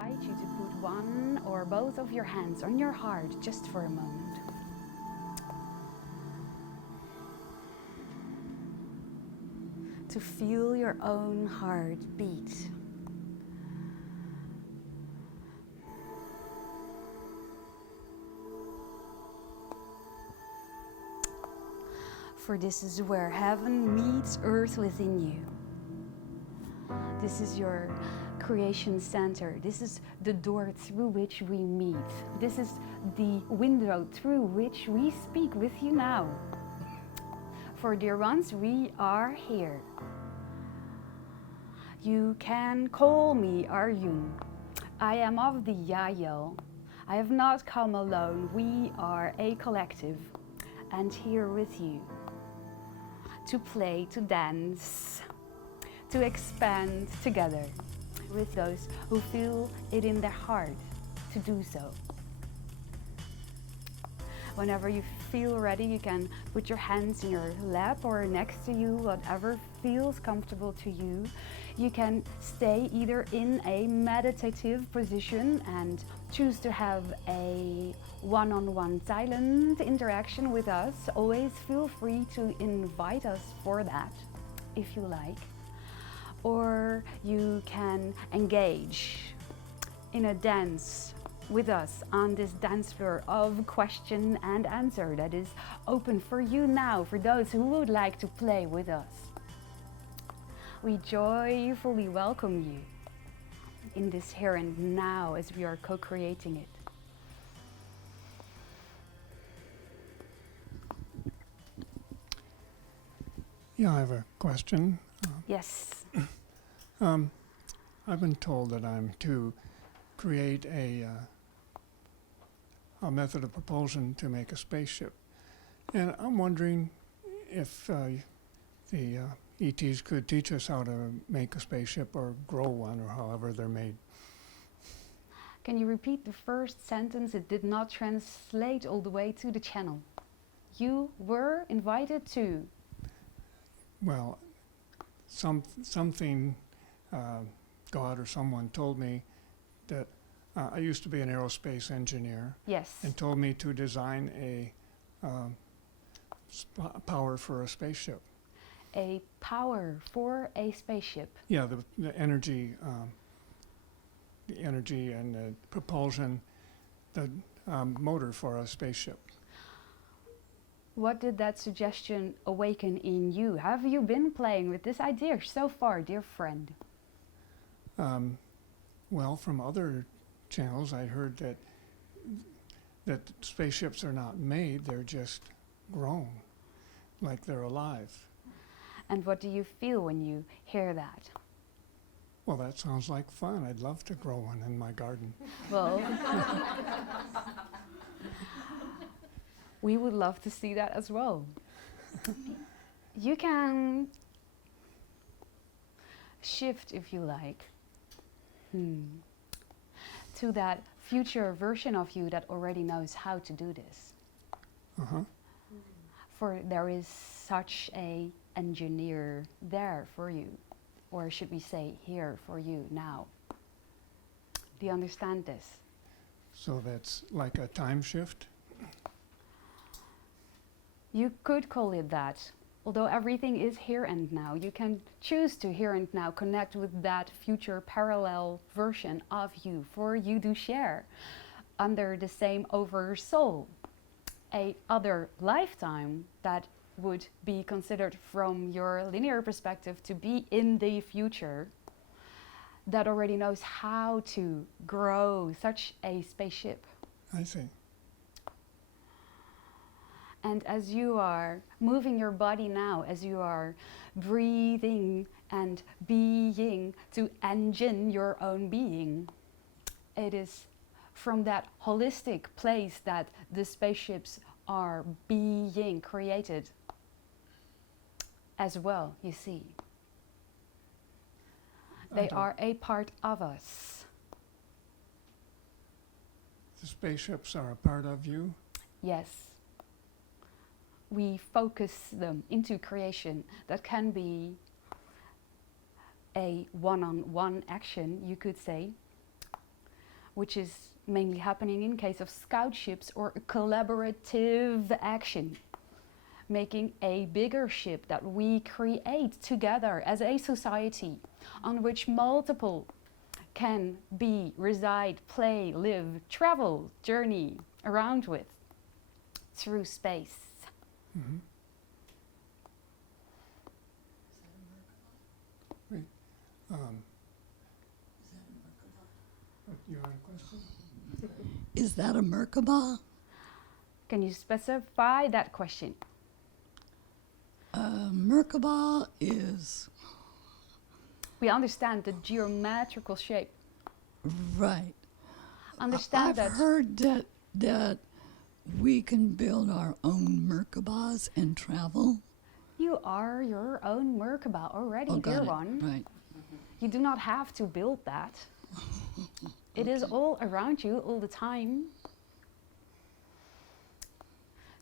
invite you to put one or both of your hands on your heart just for a moment. To feel your own heart beat. For this is where heaven meets earth within you. This is your creation center. This is the door through which we meet. This is the window through which we speak with you now. For dear ones, we are here. You can call me Arjun. I am of the Yahyel. I have not come alone. We are a collective and here with you. To play, to dance, to expand together with those who feel it in their heart to do so. Whenever you feel ready, you can put your hands in your lap or next to you, whatever feels comfortable to you. You can stay either in a meditative position and choose to have a one-on-one silent interaction with us. Always feel free to invite us for that, if you like. Or you can engage in a dance with us on this dance floor of question and answer that is open for you now, for those who would like to play with us. We joyfully welcome you in this here and now as we are co-creating it. Yeah, I have a question. Yes. I've been told that I'm to create a method of propulsion to make a spaceship. And I'm wondering if the ETs could teach us how to make a spaceship or grow one, or however they're made. Can you repeat the first sentence? It did not translate all the way to the channel. You were invited to. Well, something, God or someone told me that I used to be an aerospace engineer. Yes. And told me to design a power for a spaceship. A power for a spaceship. Yeah, the energy and the propulsion, the motor for a spaceship. What did that suggestion awaken in you? Have you been playing with this idea so far, dear friend? Well, from other channels, I heard that spaceships are not made; they're just grown, like they're alive. And what do you feel when you hear that? Well, that sounds like fun. I'd love to grow one in my garden. Well, we would love to see that as well. You can shift, if you like, to that future version of you that already knows how to do this. Uh-huh. For there is such a engineer there for you, or should we say here for you now. Do you understand this? So that's like a time shift? You could call it that. Although everything is here and now, you can choose to here and now connect with that future parallel version of you for you to share under the same oversoul. A other lifetime that would be considered from your linear perspective to be in the future that already knows how to grow such a spaceship. I see. And as you are moving your body now, as you are breathing and being to engine your own being, it is from that holistic place that the spaceships are being created as well, you see. They are a part of us. The spaceships are a part of you? Yes. We focus them into creation. That can be a one-on-one action, you could say. which is mainly happening in case of scout ships or a collaborative action, making a bigger ship that we create together as a society on which multiple can be, reside, play, live, travel, journey around with through space. Mm-hmm. Wait, you have a question? Is that a Merkaba? Can you specify that question? Merkaba is... We understand the geometrical shape. Right. Understand I've that. heard that we can build our own Merkabas and travel. You are your own Merkaba already, dear got it. one. Right. You do not have to build that. It is all around you all the time.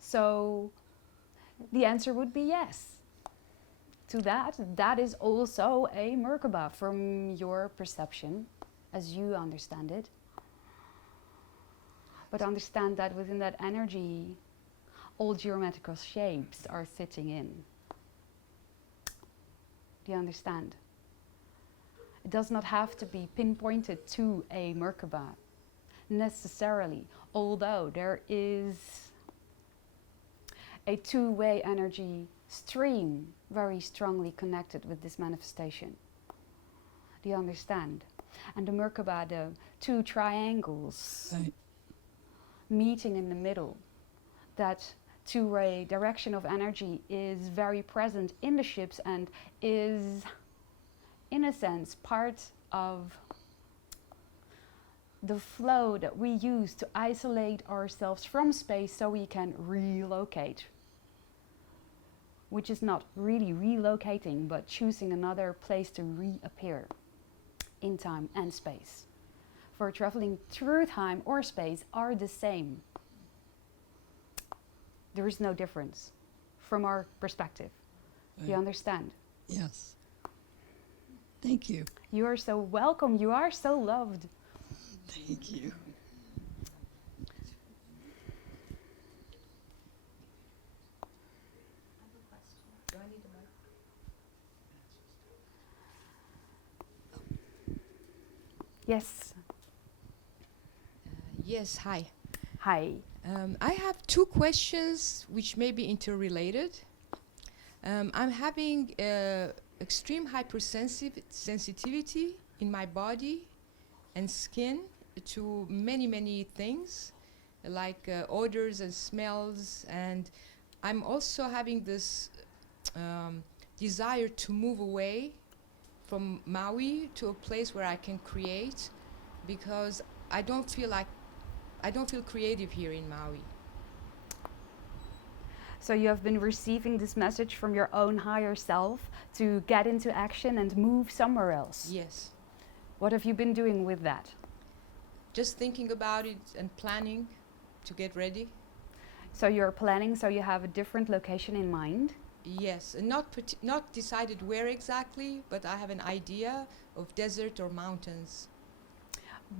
So the answer would be yes. To that, that is also a Merkaba from your perception, as you understand it. But understand that within that energy, all geometrical shapes are sitting in. Do you understand? It does not have to be pinpointed to a Merkaba necessarily, although there is a two-way energy stream very strongly connected with this manifestation. Do you understand? And the Merkaba, the two triangles Right. meeting in the middle, that two-way direction of energy is very present in the ships and is, in a sense, part of the flow that we use to isolate ourselves from space so we can relocate. Which is not really relocating, but choosing another place to reappear in time and space. For traveling through time or space are the same. There is no difference from our perspective. Do you Right. understand? Yes. Thank you. You are so welcome. You are so loved. Thank you. Yes. Yes, hi. Hi. I have two questions which may be interrelated. I'm having extreme hypersensitivity in my body and skin to many things, like odors and smells, and I'm also having this desire to move away from Maui to a place where I can create, because I don't feel creative here in Maui. So you have been receiving this message from your own higher self to get into action and move somewhere else. Yes. What have you been doing with that? Just thinking about it and planning to get ready. So you're planning, so you have a different location in mind. Yes, and not decided where exactly, but I have an idea of desert or mountains.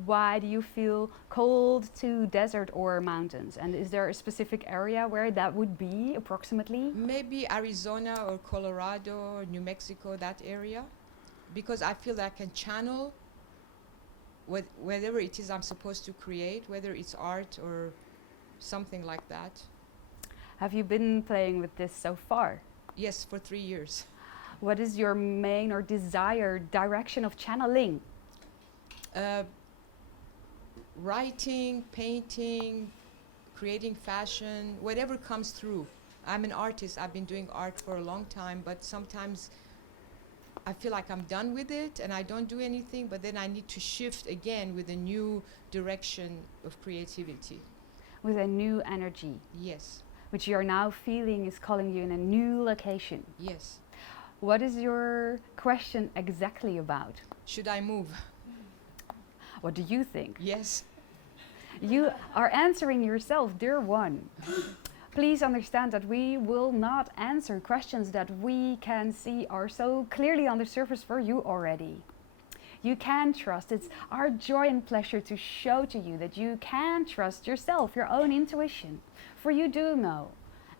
Why do you feel cold to desert or mountains? And is there a specific area where that would be approximately? Maybe Arizona or Colorado or New Mexico, that area, because I feel that I can channel whatever it is I'm supposed to create, whether it's art or something like that. Have you been playing with this so far? Yes, for 3 years. What is your main or desired direction of channeling? Writing, painting, creating fashion, whatever comes through. I'm an artist. I've been doing art for a long time, but sometimes I feel like I'm done with it and I don't do anything, but then I need to shift again with a new direction of creativity. With a new energy, Yes, which you're now feeling is calling you in a new location. yes. What is your question exactly about? Should I move? What do you think? Yes. You are answering yourself, dear one. Please understand that we will not answer questions that we can see are so clearly on the surface for you already. You can trust. It's our joy and pleasure to show to you that you can trust yourself, your own intuition. For you do know,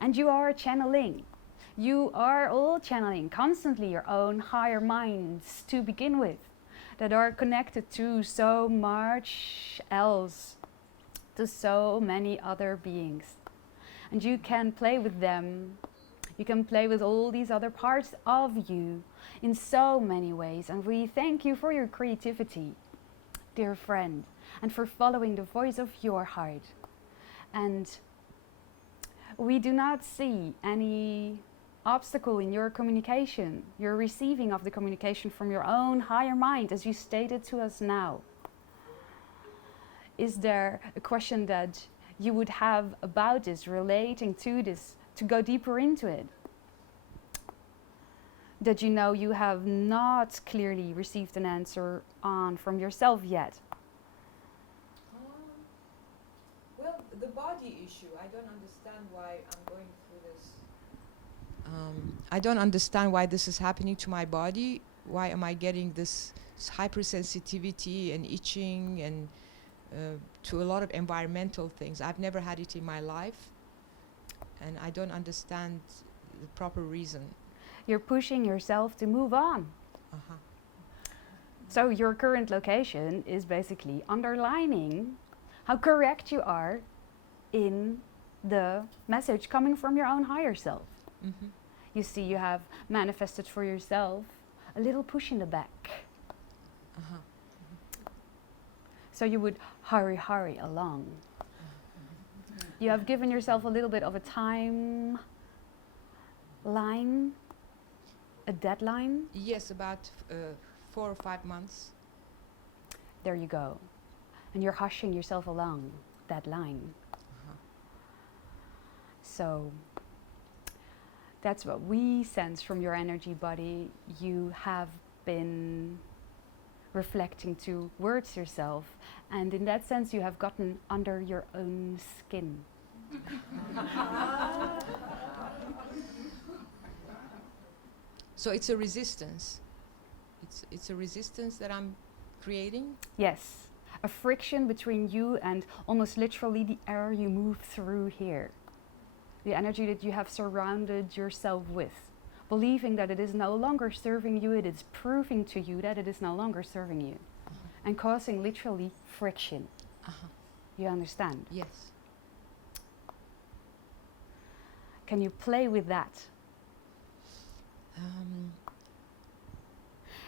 and you are channeling. You are all channeling constantly your own higher minds to begin with, that are connected to so much else, to so many other beings. And you can play with them. You can play with all these other parts of you in so many ways. And we thank you for your creativity, dear friend, and for following the voice of your heart. And we do not see any obstacle in your communication, your receiving of the communication from your own higher mind, as you stated to us now. Is there a question that you would have about this, relating to this, to go deeper into it? That you know you have not clearly received an answer on from yourself yet? Well, the body issue, I don't understand why I'm going through this. I don't understand why this is happening to my body. Why am I getting this hypersensitivity and itching and to a lot of environmental things? I've never had it in my life, and I don't understand the proper reason. You're pushing yourself to move on. Uh-huh. So your current location is basically underlining how correct you are in the message coming from your own higher self. Mm-hmm. You see, you have manifested for yourself a little push in the back. Uh-huh. So you would hurry along. You have given yourself a little bit of a time line, a deadline. Yes, about 4 or 5 months. There you go. And you're hushing yourself along that line. Uh-huh. So that's what we sense from your energy body. You have been reflecting towards yourself, and in that sense you have gotten under your own skin. So it's a resistance. It's a resistance that I'm creating. Yes, a friction between you and almost literally the air you move through here. The energy that you have surrounded yourself with, believing that it is no longer serving you, it is proving to you that it is no longer serving you, and causing literally friction. Uh-huh. You understand? Yes. Can you play with that?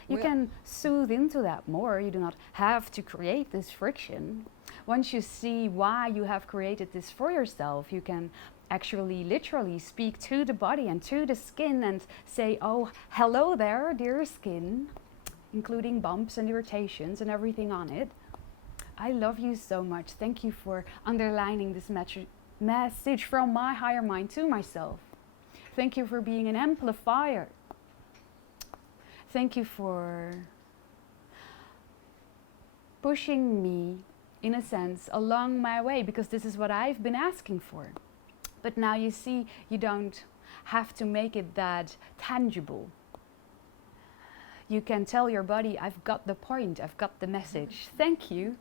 You Well- can soothe into that more. You do not have to create this friction. Once you see why you have created this for yourself, you can actually literally speak to the body and to the skin and say, oh, hello there, dear skin, including bumps and irritations and everything on it. I love you so much. Thank you for underlining this message from my higher mind to myself. Thank you for being an amplifier. Thank you for pushing me, in a sense, along my way, because this is what I've been asking for. But now you see, you don't have to make it that tangible. You can tell your body, I've got the point, I've got the message. Thank you.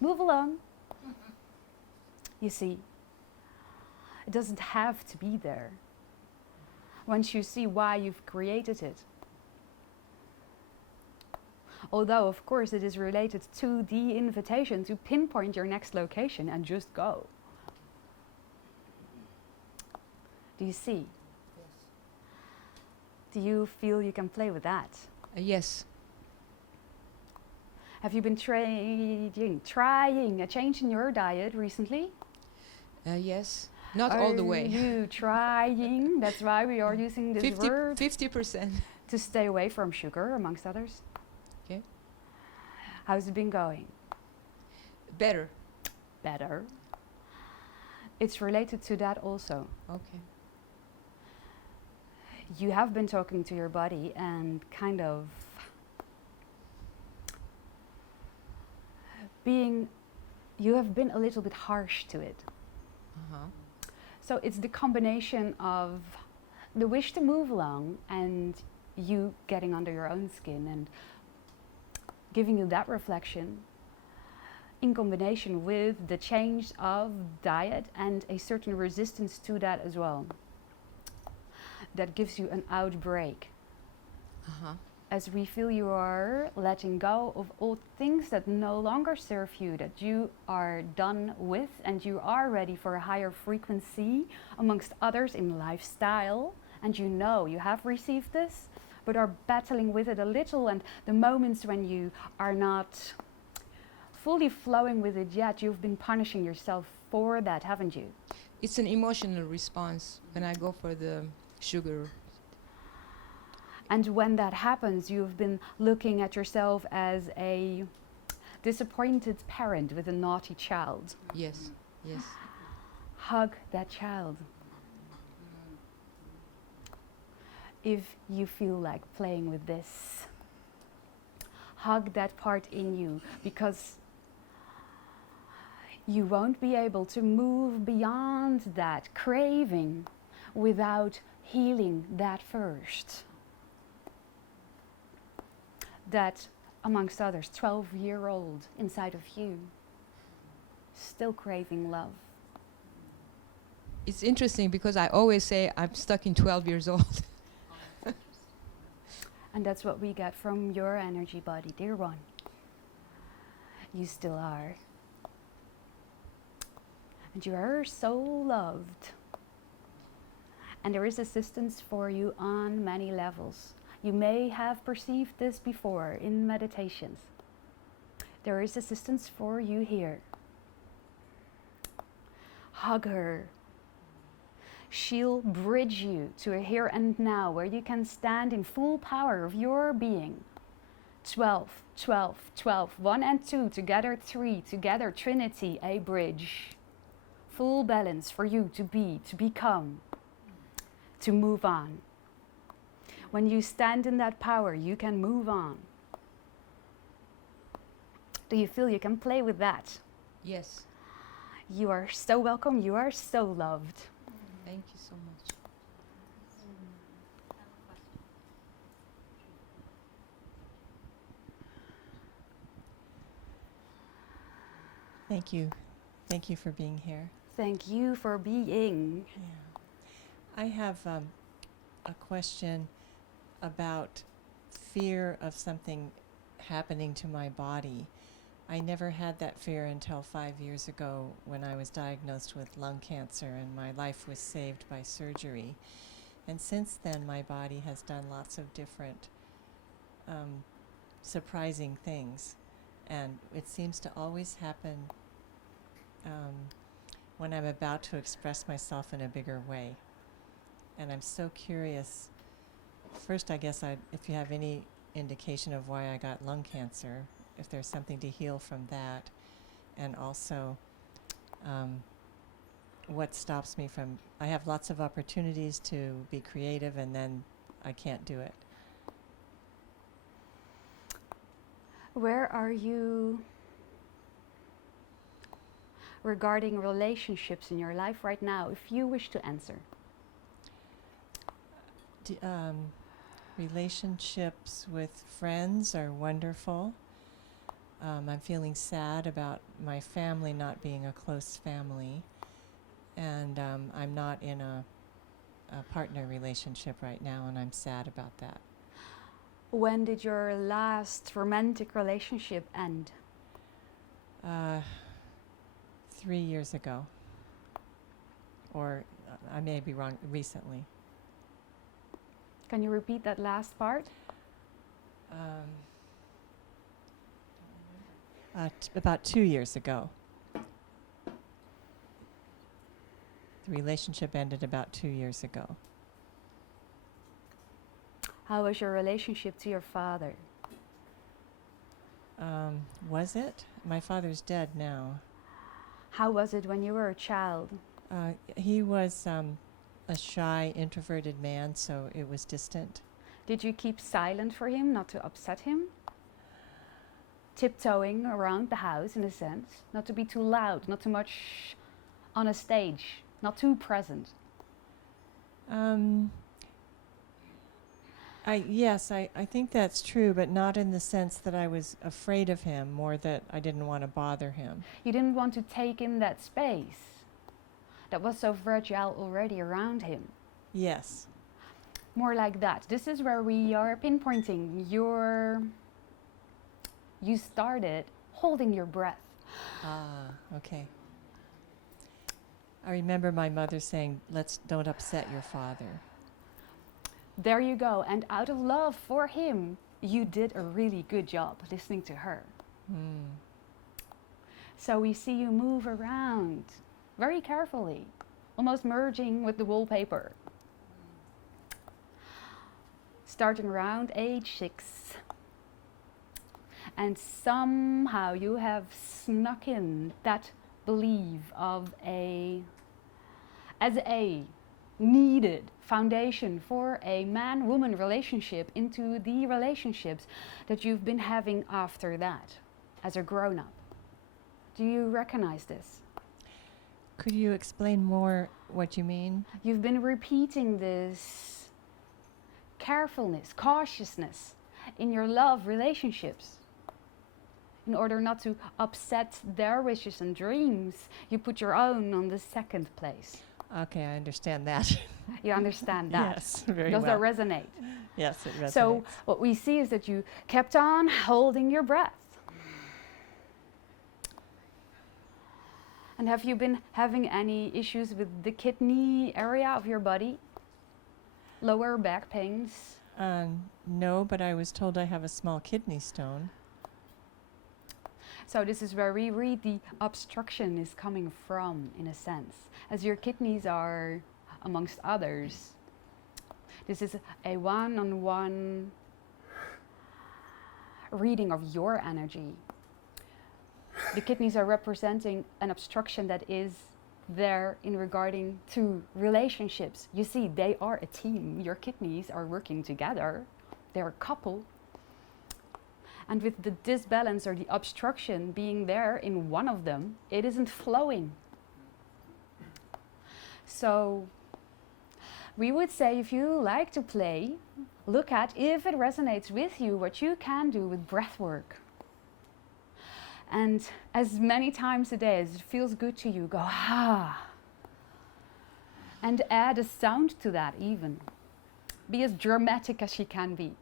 Move along. You see, it doesn't have to be there. Once you see why you've created it. Although, of course, it is related to the invitation to pinpoint your next location and just go. Do you see? Yes. Do you feel you can play with that? Yes. Have you been trying a change in your diet recently? Yes. Not all the way. Are you trying? That's why we are using this word. 50%. To stay away from sugar, amongst others. Okay. How's it been going? Better. Better. It's related to that also. Okay. You have been talking to your body and kind of you have been a little bit harsh to it. Uh-huh. So it's the combination of the wish to move along and you getting under your own skin and giving you that reflection in combination with the change of diet and a certain resistance to that as well. That gives you an outbreak. Uh-huh. As we feel you are letting go of all things that no longer serve you, that you are done with and you are ready for a higher frequency amongst others in lifestyle, and you know you have received this, but are battling with it a little, and the moments when you are not fully flowing with it yet, you've been punishing yourself for that, haven't you? It's an emotional response when I go for the sugar. And when that happens, you've been looking at yourself as a disappointed parent with a naughty child. Yes, yes. Hug that child. If you feel like playing with this, hug that part in you, because you won't be able to move beyond that craving without healing that first. That, amongst others, 12-year-old inside of you, still craving love. It's interesting because I always say I'm stuck in 12 years old. And that's what we get from your energy body, dear one. You still are. And you are so loved. And there is assistance for you on many levels. You may have perceived this before in meditations. There is assistance for you here. Hug her. She'll bridge you to a here and now where you can stand in full power of your being. 12, 12, 12, 1 and 2, together 3, together Trinity, a bridge. Full balance for you to be, to become, to move on. When you stand in that power, you can move on. Do you feel you can play with that? Yes. You are so welcome, you are so loved. Thank you so much. Thank you. Thank you for being here. Thank you for being. Yeah. I have a question about fear of something happening to my body. I never had that fear until 5 years ago when I was diagnosed with lung cancer and my life was saved by surgery. And since then, my body has done lots of different surprising things. And it seems to always happen when I'm about to express myself in a bigger way. And I'm so curious. First, I guess if you have any indication of why I got lung cancer, if there's something to heal from that, and also what stops me from, I have lots of opportunities to be creative and then I can't do it. Where are you regarding relationships in your life right now, if you wish to answer? Relationships with friends are wonderful. I'm feeling sad about my family not being a close family, and I'm not in a partner relationship right now, and I'm sad about that. When did your last romantic relationship end? 3 years ago, or I may be wrong, recently. Can you repeat that last part? About 2 years ago. The relationship ended about 2 years ago. How was your relationship to your father? Was it? My father's dead now. How was it when you were a child? He was a shy, introverted man, so it was distant. Did you keep silent for him, not to upset him? Tiptoeing around the house, in a sense, not to be too loud, not too much on a stage, not too present. Yes, I think that's true, but not in the sense that I was afraid of him, more that I didn't want to bother him. You didn't want to take in that space that was so fragile already around him. Yes. More like that. This is where we are pinpointing you started holding your breath. Ah, okay. I remember my mother saying, don't upset your father. There you go. And out of love for him, you did a really good job listening to her. Mm. So we see you move around very carefully, almost merging with the wallpaper. Starting around age 6. And somehow you have snuck in that belief of as a needed foundation for a man-woman relationship into the relationships that you've been having after that as a grown-up. Do you recognize this? Could you explain more what you mean? You've been repeating this carefulness, cautiousness in your love relationships. In order not to upset their wishes and dreams, you put your own on the second place. Okay, I understand that. You understand that? Yes, very Does well. that resonate? Yes, it resonates. So what we see is that you kept on holding your breath. And have you been having any issues with the kidney area of your body? Lower back pains? No, but I was told I have a small kidney stone. So this is where we read the obstruction is coming from, in a sense, as your kidneys are, amongst others. This is a one-on-one reading of your energy. The kidneys are representing an obstruction that is there in regarding to relationships. You see, they are a team. Your kidneys are working together. They're a couple. And with the disbalance or the obstruction being there in one of them, it isn't flowing. So we would say, if you like to play, look at if it resonates with you, what you can do with breath work. And as many times a day as it feels good to you, go, ah. And add a sound to that even. Be as dramatic as you can be.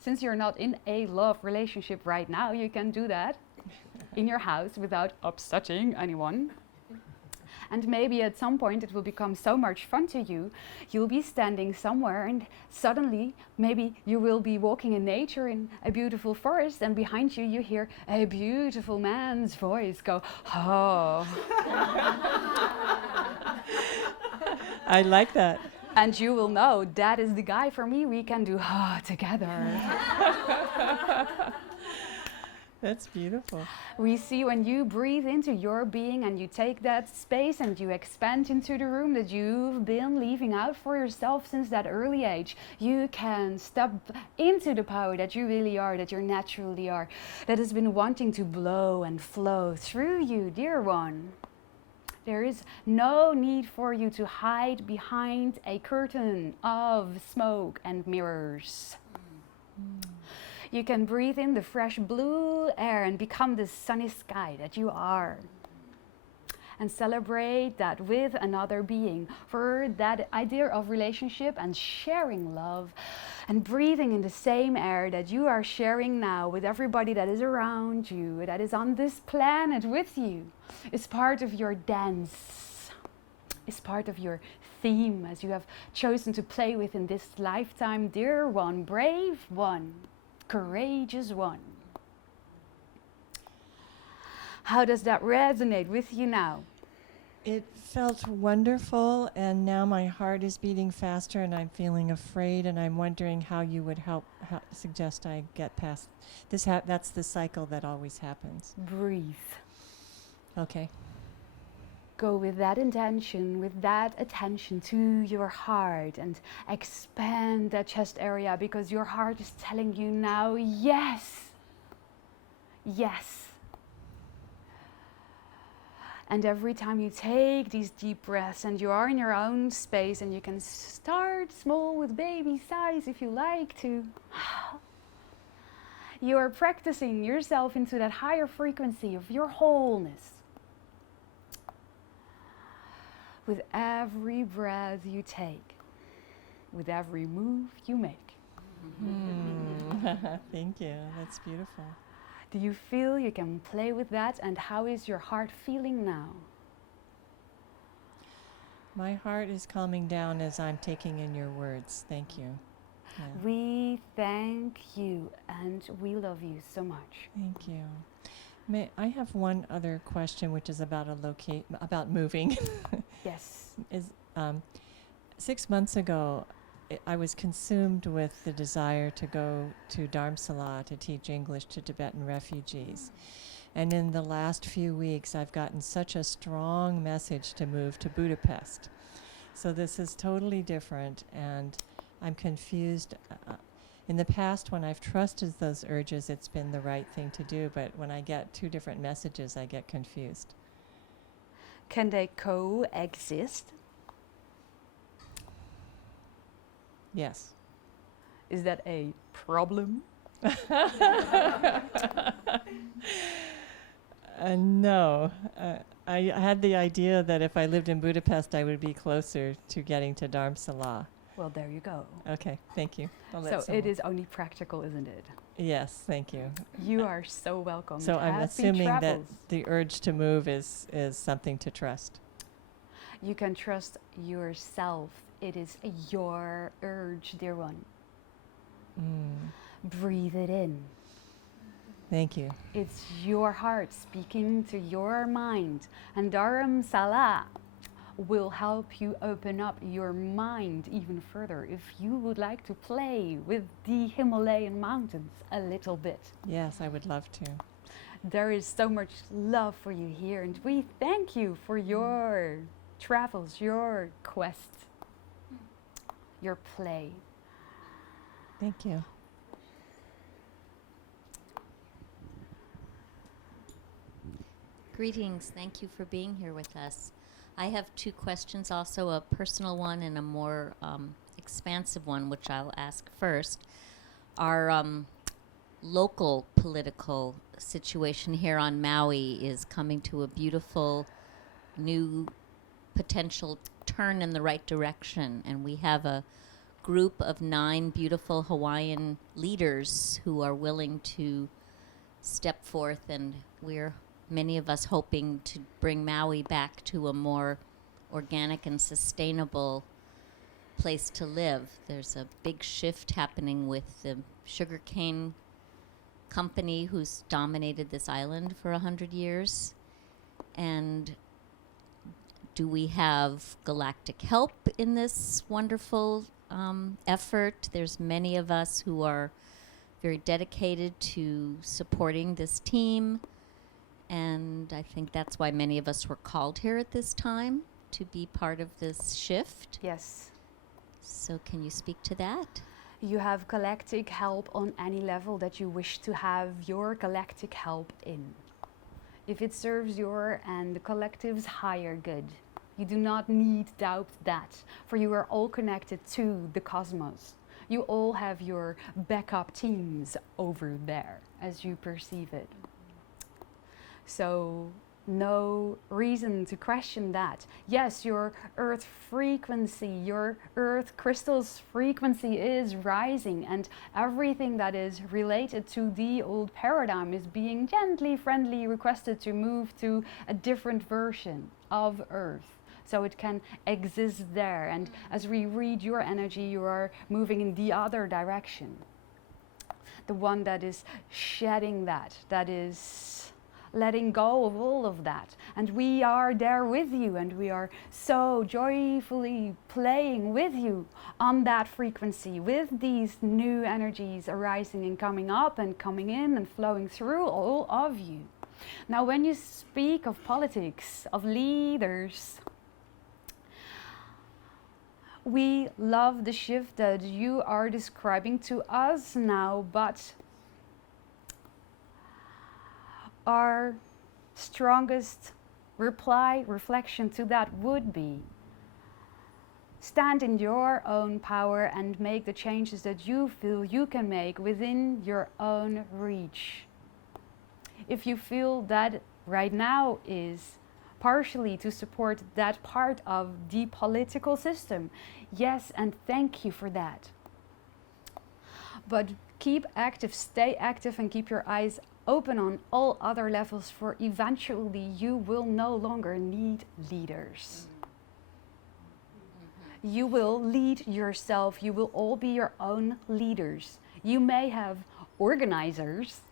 Since you're not in a love relationship right now, you can do that in your house without upsetting anyone. And maybe at some point it will become so much fun to you. You'll be standing somewhere and suddenly maybe you will be walking in nature in a beautiful forest, and behind you you hear a beautiful man's voice go, oh. I like that. And you will know that is the guy for me. We can do together. That's beautiful. We see when you breathe into your being and you take that space and you expand into the room that you've been leaving out for yourself since that early age, you can step into the power that you really are, that you naturally are, that has been wanting to blow and flow through you, dear one. There is no need for you to hide behind a curtain of smoke and mirrors. You can breathe in the fresh blue air and become the sunny sky that you are. And celebrate that with another being for that idea of relationship and sharing love and breathing in the same air that you are sharing now with everybody that is around you, that is on this planet with you. It's part of your dance. It's part of your theme as you have chosen to play with in this lifetime, dear one, brave one, courageous one. How does that resonate with you now? It felt wonderful, and now my heart is beating faster and I'm feeling afraid, and I'm wondering how you would suggest I get past this. That's the cycle that always happens. Breathe. Okay. Go with that intention, with that attention to your heart, and expand that chest area, because your heart is telling you now, yes, yes. And every time you take these deep breaths and you are in your own space, and you can start small with baby size if you like to, you are practicing yourself into that higher frequency of your wholeness. With every breath you take, with every move you make. Thank you. That's beautiful. Do you feel you can play with that? And how is your heart feeling now? My heart is calming down as I'm taking in your words. Thank you. Yeah. We thank you and we love you so much. Thank you. I have one other question, which is about about moving. Yes. 6 months ago, I was consumed with the desire to go to Dharamsala to teach English to Tibetan refugees. And in the last few weeks, I've gotten such a strong message to move to Budapest. So this is totally different, and I'm confused. In the past, when I've trusted those urges, it's been the right thing to do, but when I get two different messages, I get confused. Can they coexist? Yes. Is that a problem? No. I had the idea that if I lived in Budapest, I would be closer to getting to Dharamsala. Well, there you go. Okay, thank you. So it is only practical, isn't it? Yes, thank you. You are so welcome. So I'm Happy assuming travels. that the urge to move is something to trust. You can trust yourself. It is your urge, dear one. Breathe it in. Thank you. It's your heart speaking to your mind. And Dharamsala will help you open up your mind even further if you would like to play with the Himalayan mountains a little bit. Yes, I would love to. There is so much love for you here, and we thank you for your travels, your quest, your play. Thank you. Greetings. Thank you for being here with us. I have two questions, also a personal one and a more expansive one, which I'll ask first. Our local political situation here on Maui is coming to a beautiful new potential turn in the right direction, and we have a group of 9 beautiful Hawaiian leaders who are willing to step forth, and we're many of us hoping to bring Maui back to a more organic and sustainable place to live. There's a big shift happening with the sugarcane company who's dominated this island for 100 years. And do we have galactic help in this wonderful effort? There's many of us who are very dedicated to supporting this team. And I think that's why many of us were called here at this time, to be part of this shift. Yes. So can you speak to that? You have galactic help on any level that you wish to have your galactic help in. If it serves your and the collective's higher good, you do not need doubt that, for you are all connected to the cosmos. You all have your backup teams over there, as you perceive it. So no reason to question that. Yes, your earth frequency, your earth crystal's frequency is rising, and everything that is related to the old paradigm is being gently, friendly requested to move to a different version of earth, so it can exist there. And as we read your energy, you are moving in the other direction. The one that is shedding that is letting go of all of that. And we are there with you, and we are so joyfully playing with you on that frequency, with these new energies arising and coming up and coming in and flowing through all of you. Now, when you speak of politics, of leaders, we love the shift that you are describing to us now, but our strongest reflection to that would be: stand in your own power and make the changes that you feel you can make within your own reach. If you feel that right now is partially to support that part of the political system, yes, and thank you for that. But keep active, stay active, and keep your eyes open on all other levels, for eventually you will no longer need leaders. You will lead yourself. You will all be your own leaders. You may have organizers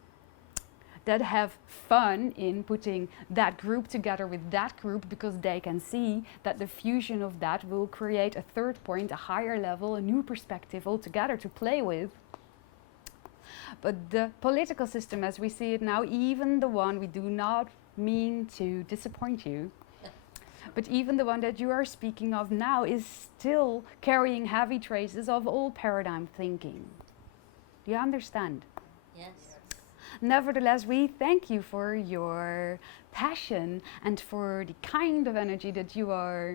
that have fun in putting that group together with that group, because they can see that the fusion of that will create a third point, a higher level, a new perspective altogether to play with. But the political system as we see it now, even the one, we do not mean to disappoint you, but even the one that you are speaking of now is still carrying heavy traces of old paradigm thinking. Do you understand? Yes. Nevertheless, we thank you for your passion and for the kind of energy that you are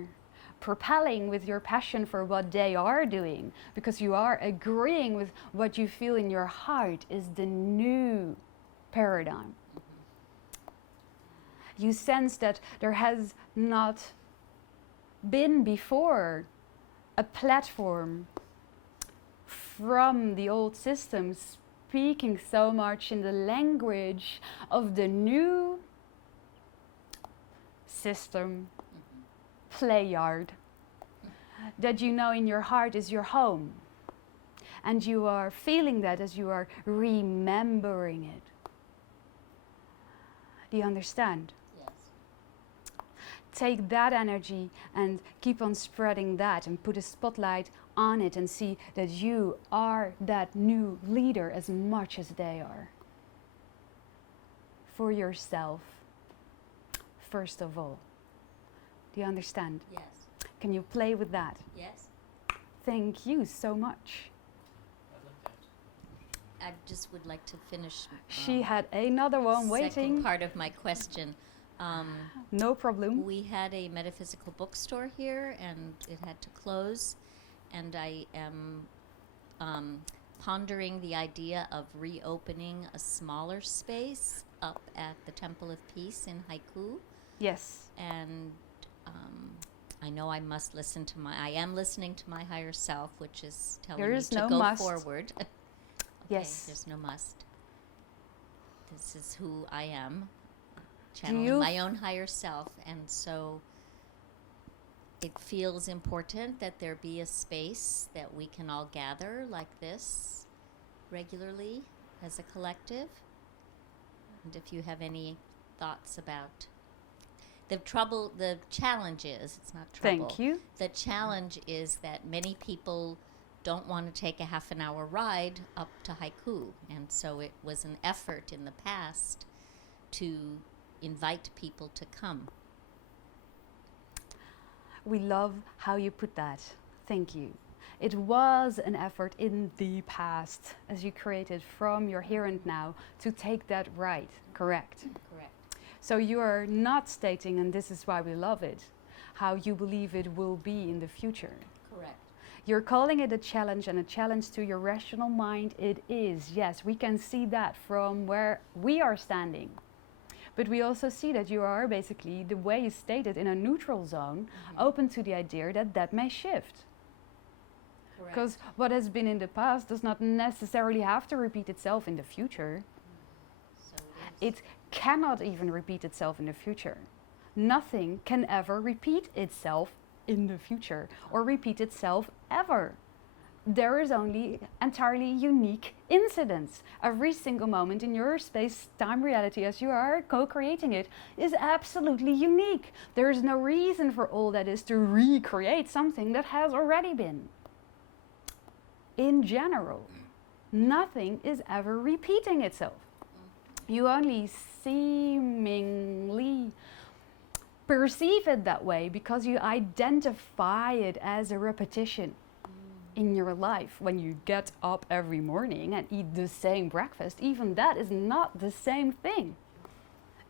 propelling with your passion for what they are doing, because you are agreeing with what you feel in your heart is the new paradigm. You sense that there has not been before a platform from the old systems speaking so much in the language of the new system, play yard, that you know in your heart is your home. And you are feeling that as you are remembering it. Do you understand? Yes. Take that energy and keep on spreading that, and put a spotlight on it, and see that you are that new leader as much as they are. For yourself, first of all. Do you understand? Yes. Can you play with that? Yes. Thank you so much. I just would like to finish. She had another one second waiting. part of my question. No problem. We had a metaphysical bookstore here, and it had to close. And I am pondering the idea of reopening a smaller space up at the Temple of Peace in Haiku. Yes. And I know I must listen to I am listening to my higher self, which is telling There me is to no go must. forward. Okay, Yes. there's no must. This is who I am, you channeling my own higher self, and so it feels important that there be a space that we can all gather like this regularly as a collective. And if you have any thoughts about the challenge is, it's not trouble. Thank you. The challenge is that many people don't want to take a half an hour ride up to Haiku. And so it was an effort in the past to invite people to come. We love how you put that. Thank you. It was an effort in the past, as you created from your here and now, to take that right. Correct. Correct. So you are not stating, and this is why we love it, how you believe it will be in the future. Correct. You're calling it a challenge, and a challenge to your rational mind it is. Yes, we can see that from where we are standing. But we also see that you are basically, the way you stated, in a neutral zone, open to the idea that that may shift. Correct. Because what has been in the past does not necessarily have to repeat itself in the future. So it is. It cannot even repeat itself in the future. Nothing can ever repeat itself in the future, or repeat itself ever. There is only entirely unique incidents. Every single moment in your space-time reality as you are co-creating it is absolutely unique. There is no reason for all that is to recreate something that has already been. In general, nothing is ever repeating itself. You only seemingly perceive it that way because you identify it as a repetition in your life. When you get up every morning and eat the same breakfast, even that is not the same thing.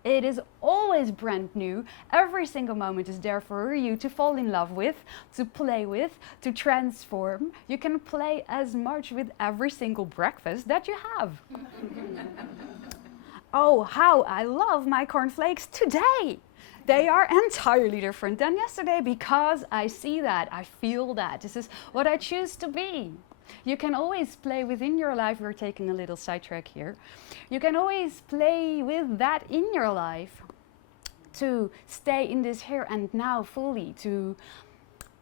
It is always brand new. Every single moment is there for you to fall in love with, to play with, to transform. You can play as much with every single breakfast that you have. Oh, how I love my cornflakes today! They are entirely different than yesterday because I see that, I feel that. This is what I choose to be. You can always play within your life. We're taking a little sidetrack here. You can always play with that in your life to stay in this here and now fully, to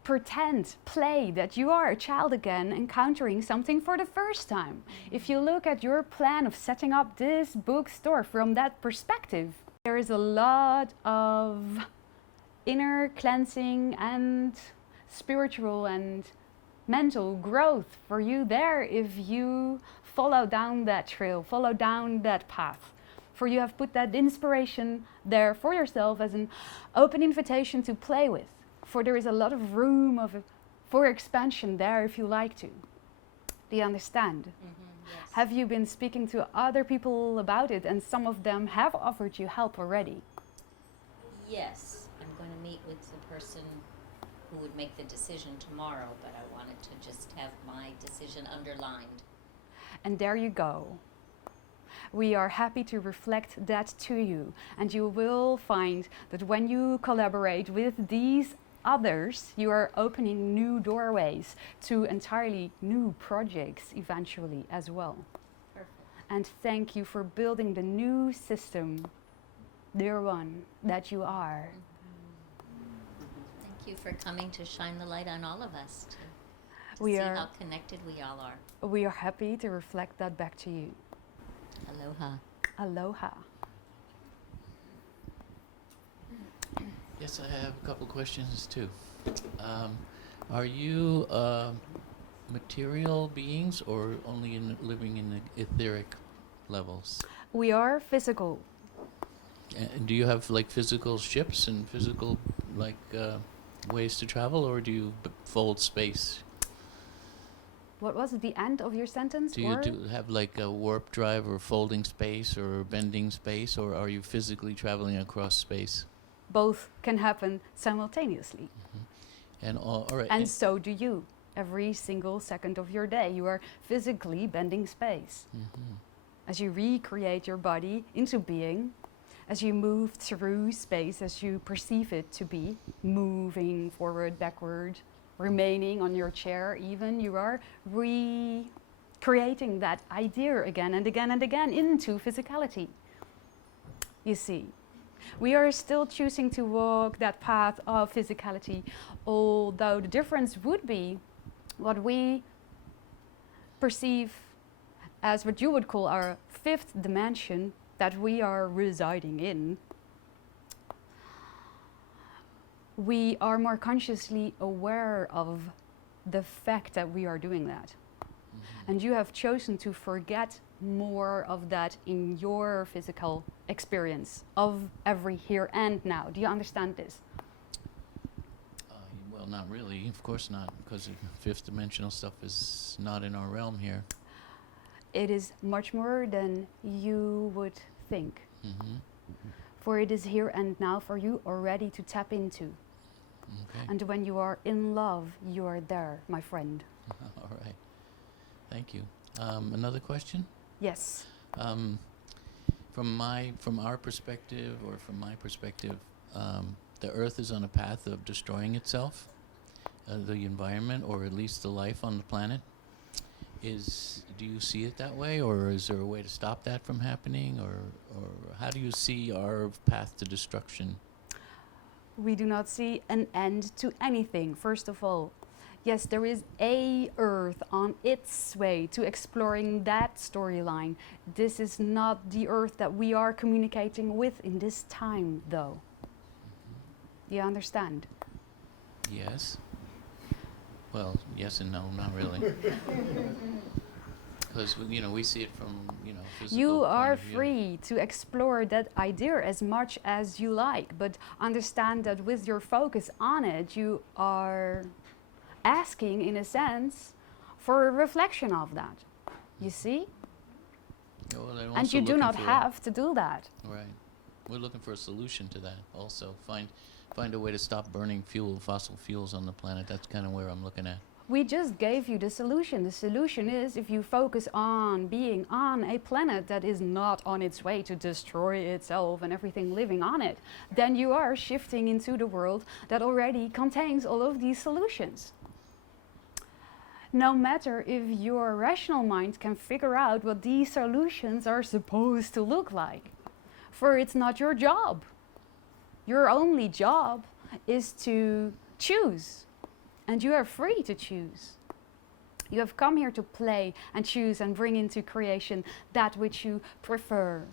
pretend, play that you are a child again, encountering something for the first time. If you look at your plan of setting up this bookstore from that perspective, there is a lot of inner cleansing and spiritual and mental growth for you there if you follow down that trail, follow down that path. For you have put that inspiration there for yourself as an open invitation to play with. For there is a lot of room for expansion there if you like to. Do you understand? Yes. Have you been speaking to other people about it and some of them have offered you help already? Yes, I'm going to meet with the person who would make the decision tomorrow, but I wanted to just have my decision underlined. And there you go. We are happy to reflect that to you. And you will find that when you collaborate with these others, you are opening new doorways to entirely new projects eventually as well. Perfect. And thank you for building the new system, dear one, that you are. Thank you for coming to shine the light on all of us, to We see are- how connected we all are. We are happy to reflect that back to you. Aloha. Aloha. Yes, I have a couple questions too. Are you material beings or only living in the etheric levels? We are physical. And do you have like physical ships and physical like ways to travel, or do you fold space? What was the end of your sentence? Do you have like a warp drive or folding space or bending space, or are you physically traveling across space? Both can happen simultaneously. And all right. And so do you. Every single second of your day, you are physically bending space. As you recreate your body into being, as you move through space, as you perceive it to be, moving forward, backward, remaining on your chair even, you are recreating that idea again and again and again into physicality. You see, we are still choosing to walk that path of physicality, although the difference would be what we perceive as what you would call our fifth dimension that we are residing in. We are more consciously aware of the fact that we are doing that. And you have chosen to forget more of that in your physical experience of every here and now. Do you understand this? Well, not really. Of course not, because fifth dimensional stuff is not in our realm here. It is much more than you would think. For it is here and now for you already to tap into. Okay. And when you are in love, you are there, my friend. All right. Thank you. Another question? Yes. From our perspective, or from my perspective, the Earth is on a path of destroying itself, the environment, or at least the life on the planet. Do you see it that way, or is there a way to stop that from happening, or how do you see our path to destruction? We do not see an end to anything, first of all. Yes, there is a Earth on its way to exploring that storyline. This is not the Earth that we are communicating with in this time, though. Do you understand? Yes. Well, yes and no, not really. Because we see it from physical You point are of view. free to explore that idea as much as you like, but understand that with your focus on it, you are asking, in a sense, for a reflection of that. You see? Yeah, well, I'm And also you do looking not for have to do that. Right. We're looking for a solution to that also. Find a way to stop burning fossil fuels on the planet. That's kind of where I'm looking at. We just gave you the solution. The solution is if you focus on being on a planet that is not on its way to destroy itself and everything living on it, then you are shifting into the world that already contains all of these solutions. No matter if your rational mind can figure out what these solutions are supposed to look like, for it's not your job. Your only job is to choose. And you are free to choose. You have come here to play and choose and bring into creation that which you prefer.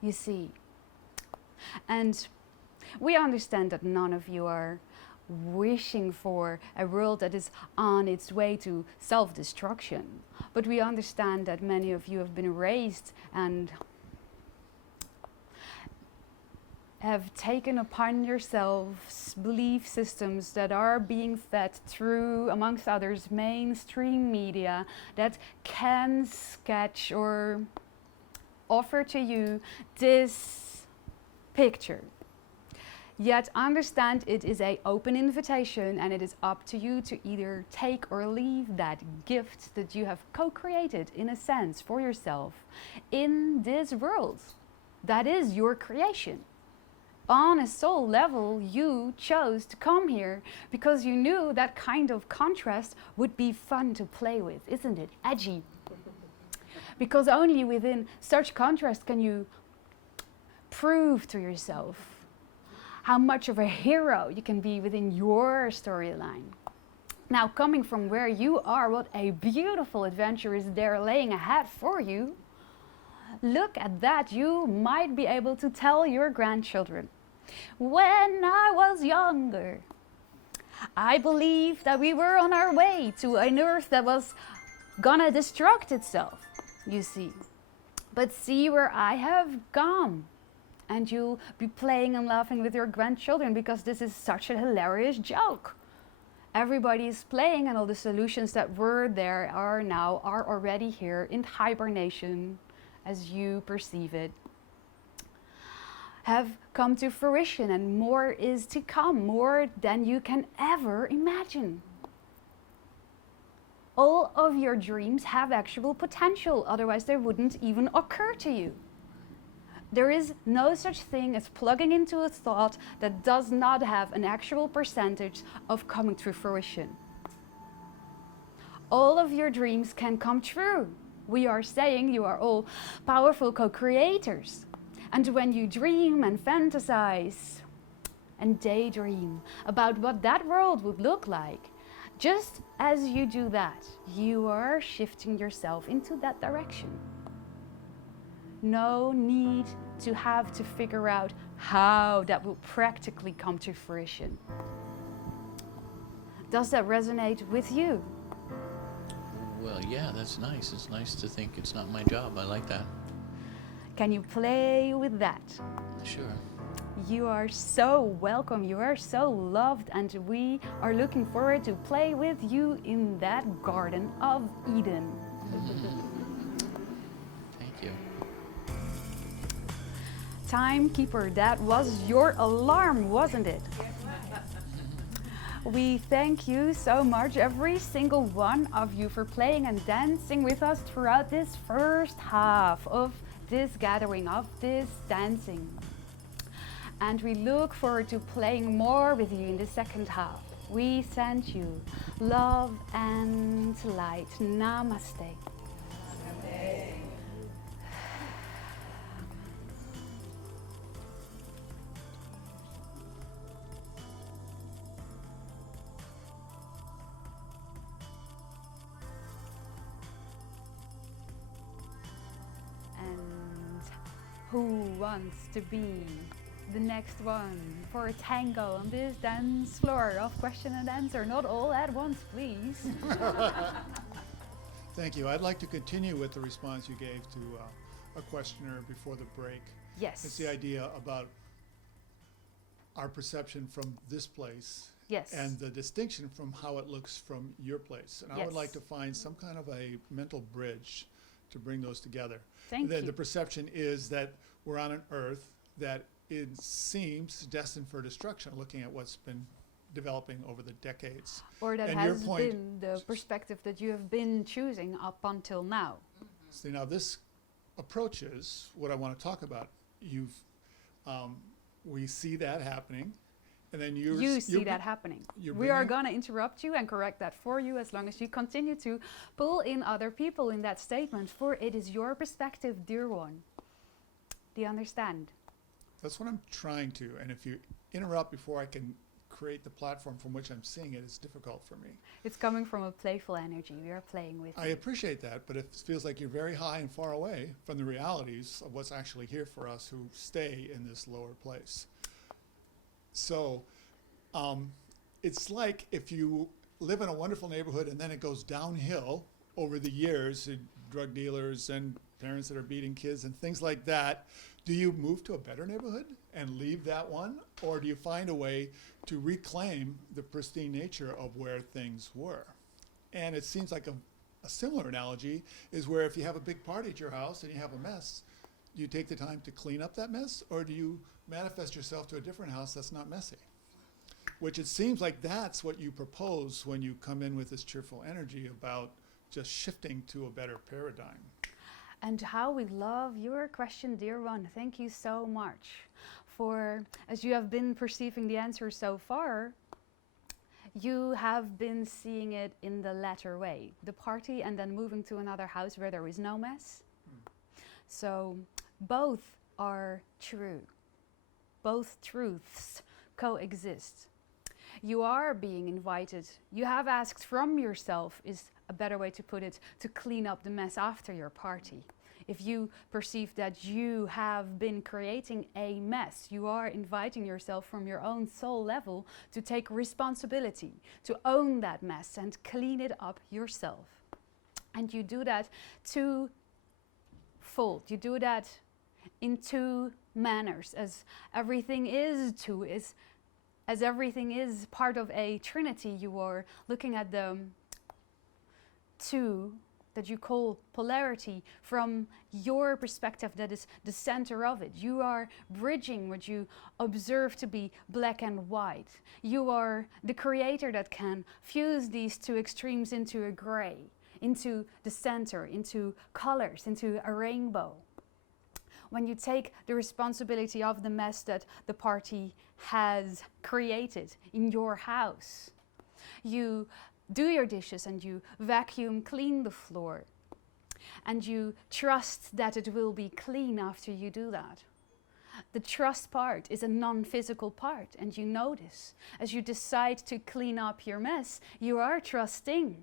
You see. And we understand that none of you are wishing for a world that is on its way to self-destruction. But we understand that many of you have been raised and have taken upon yourselves belief systems that are being fed through, amongst others, mainstream media that can sketch or offer to you this picture. Yet understand it is an open invitation and it is up to you to either take or leave that gift that you have co-created in a sense for yourself in this world. That is your creation. On a soul level, you chose to come here because you knew that kind of contrast would be fun to play with, isn't it? Edgy. Because only within such contrast can you prove to yourself how much of a hero you can be within your storyline. Now, coming from where you are, what a beautiful adventure is there laying ahead for you. Look at that, you might be able to tell your grandchildren. When I was younger, I believed that we were on our way to an earth that was gonna destruct itself, you see. But see where I have come. And you'll be playing and laughing with your grandchildren because this is such a hilarious joke. Everybody is playing and all the solutions that were there are already here in hibernation as you perceive it, have come to fruition, and more is to come, more than you can ever imagine. All of your dreams have actual potential, otherwise they wouldn't even occur to you. There is no such thing as plugging into a thought that does not have an actual percentage of coming to fruition. All of your dreams can come true. We are saying you are all powerful co-creators. And when you dream and fantasize and daydream about what that world would look like, just as you do that, you are shifting yourself into that direction. No need to have to figure out how that will practically come to fruition. Does that resonate with you? Well, yeah, that's nice. It's nice to think it's not my job. I like that. Can you play with that? Sure. You are so welcome, you are so loved, and we are looking forward to play with you in that Garden of Eden. Thank you. Timekeeper, that was your alarm, wasn't it? We thank you so much, every single one of you, for playing and dancing with us throughout this first half of this gathering, of this dancing. And we look forward to playing more with you in the second half. We send you love and light. Namaste. Who wants to be the next one for a tango on this dance floor of question and answer? Not all at once, please. Thank you. I'd like to continue with the response you gave to a questioner before the break. Yes. It's the idea about our perception from this place. Yes. And the distinction from how it looks from your place. And I would like to find some kind of a mental bridge to bring those together. Thank you. The perception is that we're on an Earth that it seems destined for destruction, looking at what's been developing over the decades. Or that And your has point- been the perspective that you have been choosing up until now. See, now this approaches what I want to talk about. We see that happening, and then You see that happening. you're We are bringing- going to interrupt you and correct that for you as long as you continue to pull in other people in that statement, for it is your perspective, dear one. Do you understand? That's what I'm trying to, and if you interrupt before I can create the platform from which I'm seeing it, it's difficult for me. It's coming from a playful energy. We are playing with I it. appreciate that, but it feels like you're very high and far away from the realities of what's actually here for us who stay in this lower place. So it's like if you live in a wonderful neighborhood and then it goes downhill over the years, drug dealers and parents that are beating kids and things like that. Do you move to a better neighborhood and leave that one? Or do you find a way to reclaim the pristine nature of where things were? And it seems like a similar analogy is where if you have a big party at your house and you have a mess, do you take the time to clean up that mess? Or do you manifest yourself to a different house that's not messy? Which it seems like that's what you propose when you come in with this cheerful energy about just shifting to a better paradigm. And how we love your question, dear one. Thank you so much. For as you have been perceiving the answer so far, you have been seeing it in the latter way. The party and then moving to another house where there is no mess. So both are true. Both truths coexist. You are being invited. You have asked from yourself, is a better way to put it, to clean up the mess after your party. If you perceive that you have been creating a mess, you are inviting yourself from your own soul level to take responsibility, to own that mess and clean it up yourself. And you do that twofold. You do that in two manners, as everything is as everything is part of a trinity. You are looking at the two that you call polarity from your perspective, that is the center of it. You are bridging what you observe to be black and white. You are the creator that can fuse these two extremes into a gray, into the center, into colors, into a rainbow. When you take the responsibility of the mess that the party has created in your house, you do your dishes and you vacuum clean the floor, and you trust that it will be clean after you do that. The trust part is a non-physical part, and you notice as you decide to clean up your mess, you are trusting.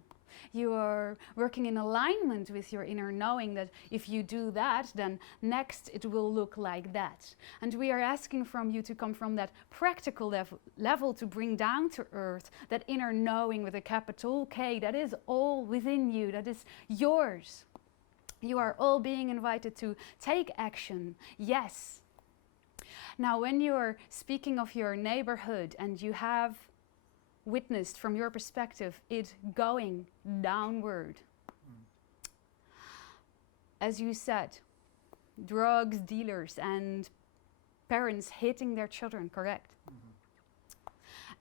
You are working in alignment with your inner knowing that if you do that, then next it will look like that. And we are asking from you to come from that practical level to bring down to earth that inner knowing with a capital K that is all within you, that is yours. You are all being invited to take action, yes. Now, when you are speaking of your neighborhood and you have witnessed from your perspective it going downward. As you said, drugs, dealers, and parents hitting their children, correct?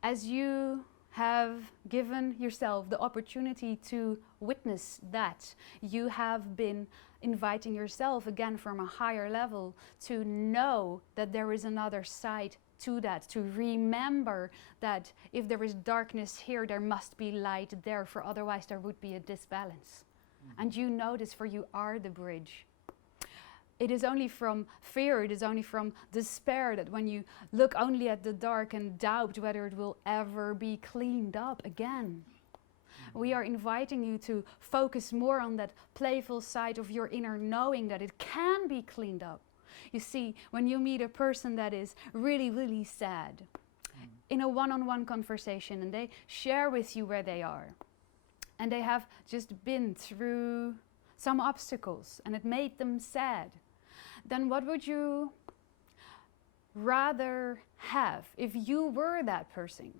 As you have given yourself the opportunity to witness that, you have been inviting yourself again from a higher level to know that there is another side to that, to remember that if there is darkness here, there must be light there, for otherwise there would be a disbalance. And you notice, for you are the bridge. It is only from fear, it is only from despair that when you look only at the dark and doubt whether it will ever be cleaned up again. We are inviting you to focus more on that playful side of your inner knowing that it can be cleaned up. You see, when you meet a person that is really, really sad in a one-on-one conversation and they share with you where they are and they have just been through some obstacles and it made them sad, then what would you rather have if you were that person?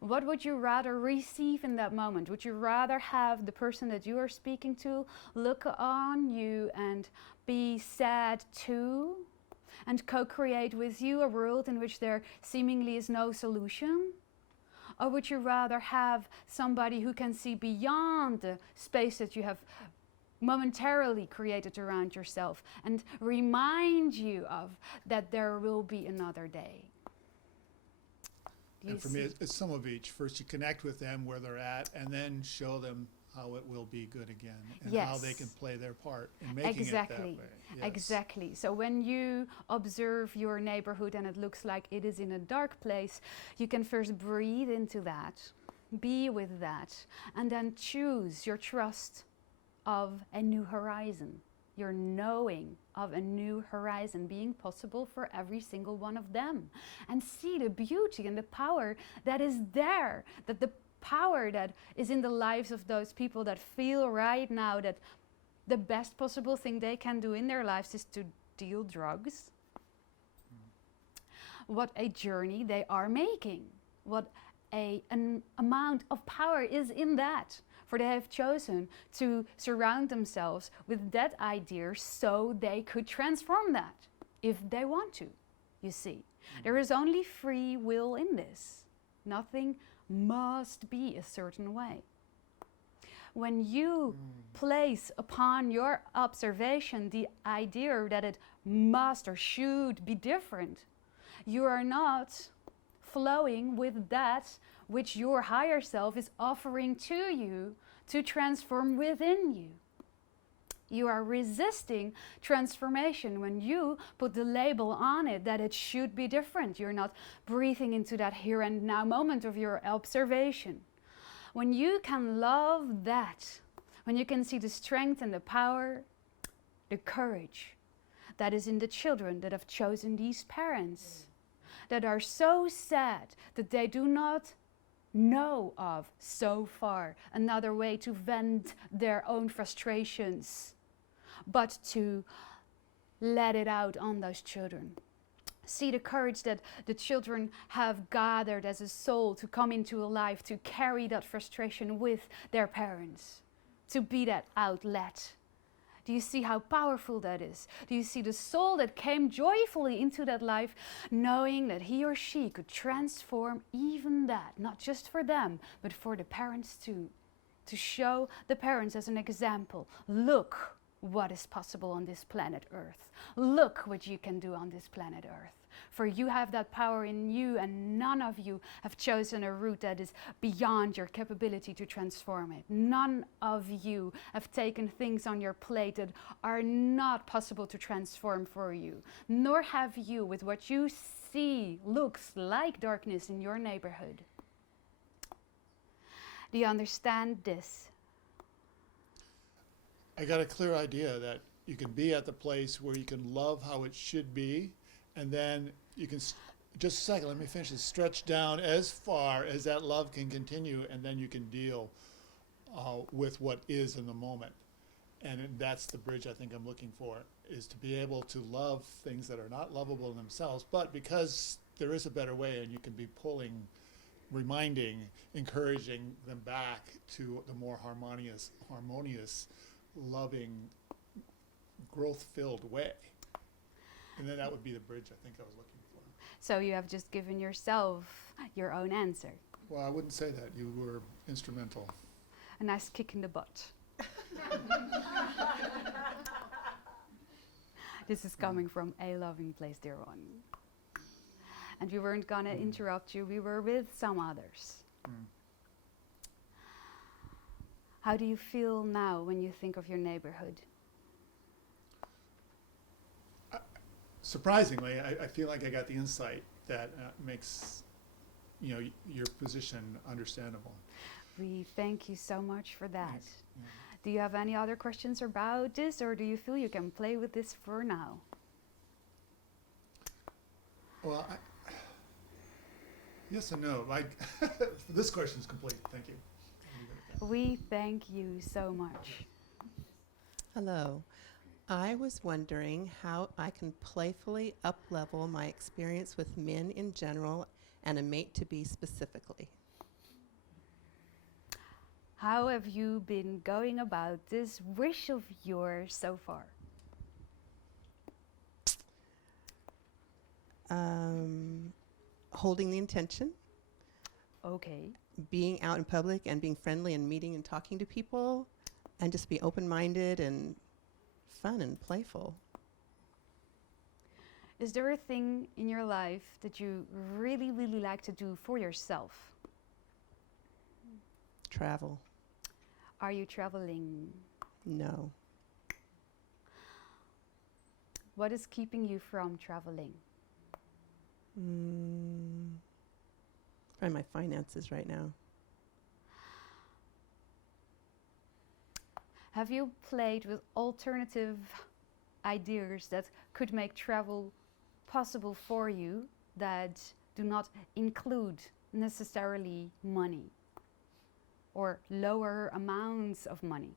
What would you rather receive in that moment? Would you rather have the person that you are speaking to look on you and be sad too? and co-create with you a world in which there seemingly is no solution? Or would you rather have somebody who can see beyond the space that you have momentarily created around yourself and remind you of that there will be another day? And for me, it's some of each. First, you connect with them where they're at, and then show them how it will be good again, and how they can play their part in making it that way. Yes. Exactly. So when you observe your neighborhood and it looks like it is in a dark place, you can first breathe into that, be with that, and then choose your trust of a new horizon, your knowing of a new horizon being possible for every single one of them, and see the beauty and the power that is there, that the power that is in the lives of those people that feel right now that the best possible thing they can do in their lives is to deal drugs. What a journey they are making. What an amount of power is in that. For they have chosen to surround themselves with that idea so they could transform that if they want to, you see. There is only free will in this. Nothing must be a certain way. When you place upon your observation the idea that it must or should be different, you are not flowing with that which your higher self is offering to you to transform within you. You are resisting transformation when you put the label on it that it should be different. You're not breathing into that here and now moment of your observation. When you can love that, when you can see the strength and the power, the courage that is in the children that have chosen these parents, that are so sad that they do not know of so far another way to vent their own frustrations, but to let it out on those children. See the courage that the children have gathered as a soul to come into a life, to carry that frustration with their parents, to be that outlet. Do you see how powerful that is? Do you see the soul that came joyfully into that life, knowing that he or she could transform even that, not just for them, but for the parents too, to show the parents as an example. Look what is possible on this planet Earth. Look what you can do on this planet Earth. For you have that power in you, and none of you have chosen a route that is beyond your capability to transform it. None of you have taken things on your plate that are not possible to transform for you. Nor have you, with what you see looks like darkness in your neighborhood. Do you understand this? I got a clear idea that you can be at the place where you can love how it should be, and then you can, just a second, let me finish this, stretch down as far as that love can continue, and then you can deal with what is in the moment. And that's the bridge I think I'm looking for, is to be able to love things that are not lovable in themselves, but because there is a better way, and you can be pulling, reminding, encouraging them back to the more harmonious, loving, growth-filled way. And then that would be the bridge I think I was looking for. So you have just given yourself your own answer. Well, I wouldn't say that. You were instrumental. A nice kick in the butt. This is coming from a loving place, dear one. And we weren't going to interrupt you. We were with some others. How do you feel now when you think of your neighborhood? Surprisingly, I feel like I got the insight that makes, your position understandable. We thank you so much for that. Yeah. Do you have any other questions about this, or do you feel you can play with this for now? Well, yes and no. This question is complete. Thank you. We thank you so much. Hello. I was wondering how I can playfully up-level my experience with men in general and a mate-to-be specifically. How have you been going about this wish of yours so far? Holding the intention, Okay. being out in public and being friendly and meeting and talking to people, and just be open-minded and fun and playful. Is there a thing in your life that you really, really like to do for yourself? Travel. Are you traveling? No. What is keeping you from traveling? Probably my finances right now. Have you played with alternative ideas that could make travel possible for you that do not include necessarily money or lower amounts of money?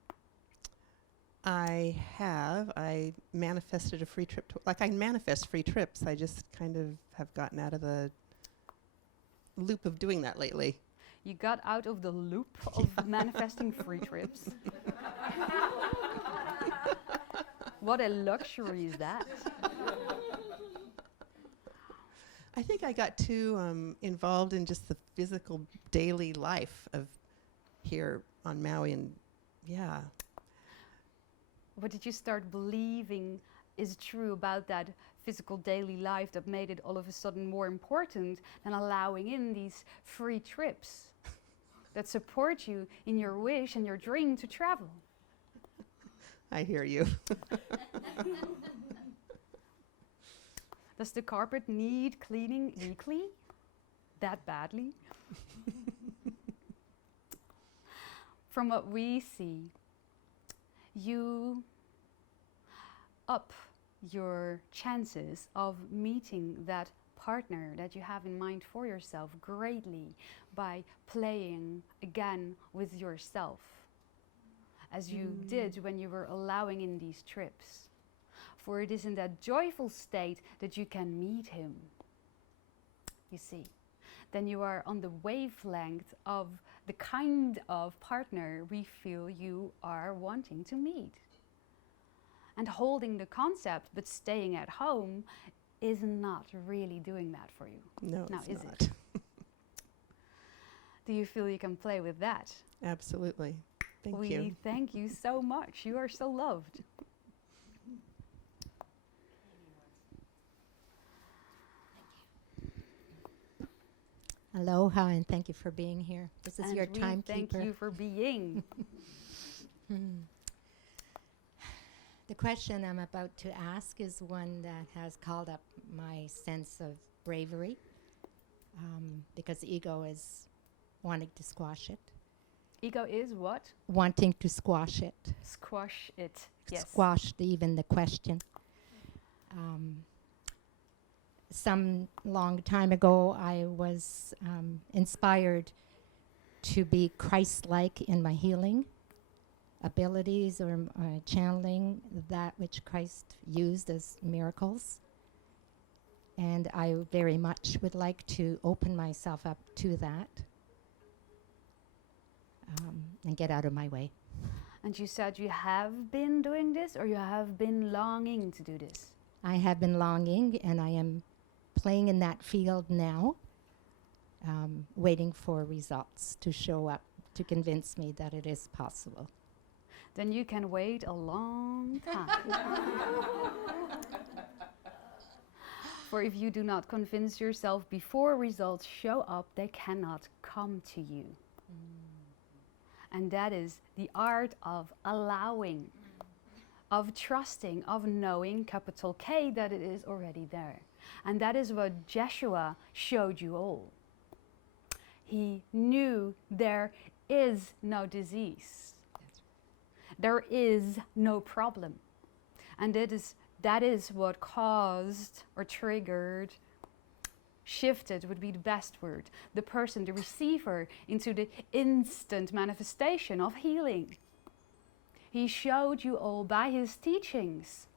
I have. I manifested a free trip. Like I manifest free trips. I just kind of have gotten out of the loop of doing that lately. You got out of the loop of manifesting free trips. What a luxury is that? I think I got too involved in just the physical daily life of here on Maui, and yeah. What did you start believing is true about that physical daily life that made it all of a sudden more important than allowing in these free trips that support you in your wish and your dream to travel? I hear you. Does the carpet need cleaning weekly? That badly? From what we see, you up your chances of meeting that partner that you have in mind for yourself greatly by playing again with yourself, as you did when you were allowing in these trips. For it is in that joyful state that you can meet him. You see, then you are on the wavelength of the kind of partner we feel you are wanting to meet. And holding the concept but staying at home is not really doing that for you. No, Now, it's is not. it? Do you feel you can play with that? Absolutely. Thank We you. thank you so much. You are so loved. Aloha, and thank you for being here. This is And your we timekeeper. thank you for being. The question I'm about to ask is one that has called up my sense of bravery, because ego is wanting to squash it. Ego is what? Wanting to squash it. Squash it. Yes. Squash even the question. Some long time ago, I was inspired to be Christ-like in my healing abilities or channeling that which Christ used as miracles. And I very much would like to open myself up to that and get out of my way. And you said you have been doing this, or you have been longing to do this? I have been longing, and I am playing in that field now, waiting for results to show up to convince me that it is possible. Then you can wait a long time. For if you do not convince yourself before results show up, they cannot come to you. And that is the art of allowing, of trusting, of knowing, capital K, that it is already there. And that is what Jeshua showed you all. He knew there is no disease. There is no problem. And that is what caused or triggered, shifted would be the best word, the person, the receiver, into the instant manifestation of healing. He showed you all by his teachings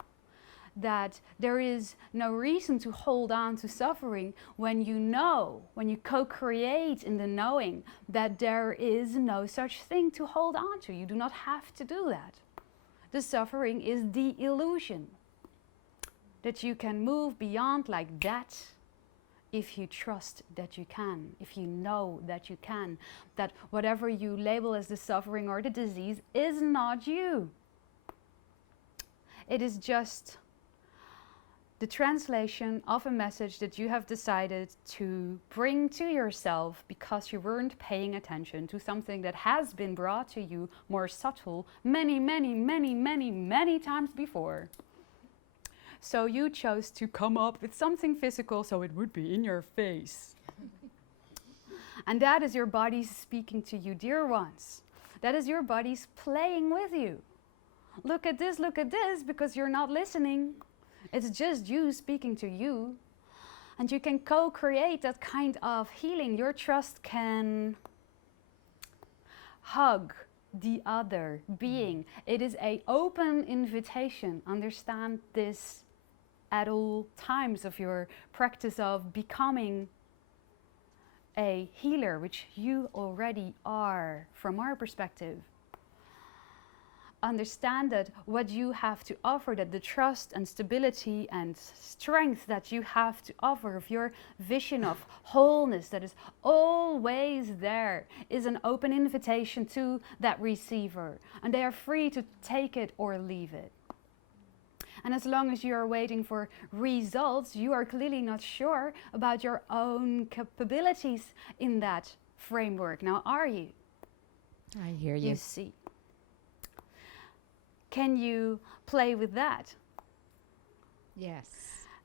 that there is no reason to hold on to suffering when you know, when you co-create in the knowing that there is no such thing to hold on to. You do not have to do that. The suffering is the illusion that you can move beyond like that if you trust that you can, if you know that you can, that whatever you label as the suffering or the disease is not you. It is just the translation of a message that you have decided to bring to yourself because you weren't paying attention to something that has been brought to you more subtle many, many, many, many, many times before. So you chose to come up with something physical so it would be in your face. And that is your body speaking to you, dear ones. That is your body's playing with you. Look at this, because you're not listening. It's just you speaking to you. And you can co-create that kind of healing. Your trust can hug the other being. It is an open invitation. Understand this at all times of your practice of becoming a healer, which you already are from our perspective. Understand that what you have to offer, that the trust and stability and strength that you have to offer of your vision of wholeness that is always there is an open invitation to that receiver, and they are free to take it or leave it. And as long as you are waiting for results, you are clearly not sure about your own capabilities in that framework. Now, are you? I hear you. You see. Can you play with that? Yes.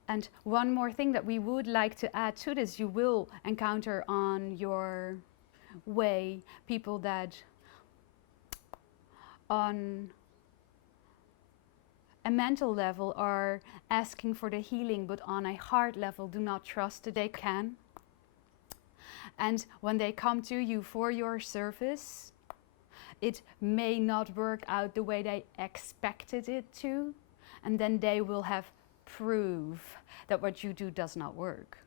And one more thing that we would like to add to this, you will encounter on your way people that on a mental level are asking for the healing, but on a heart level do not trust that they can. And when they come to you for your service, it may not work out the way they expected it to, and then they will have proof that what you do does not work.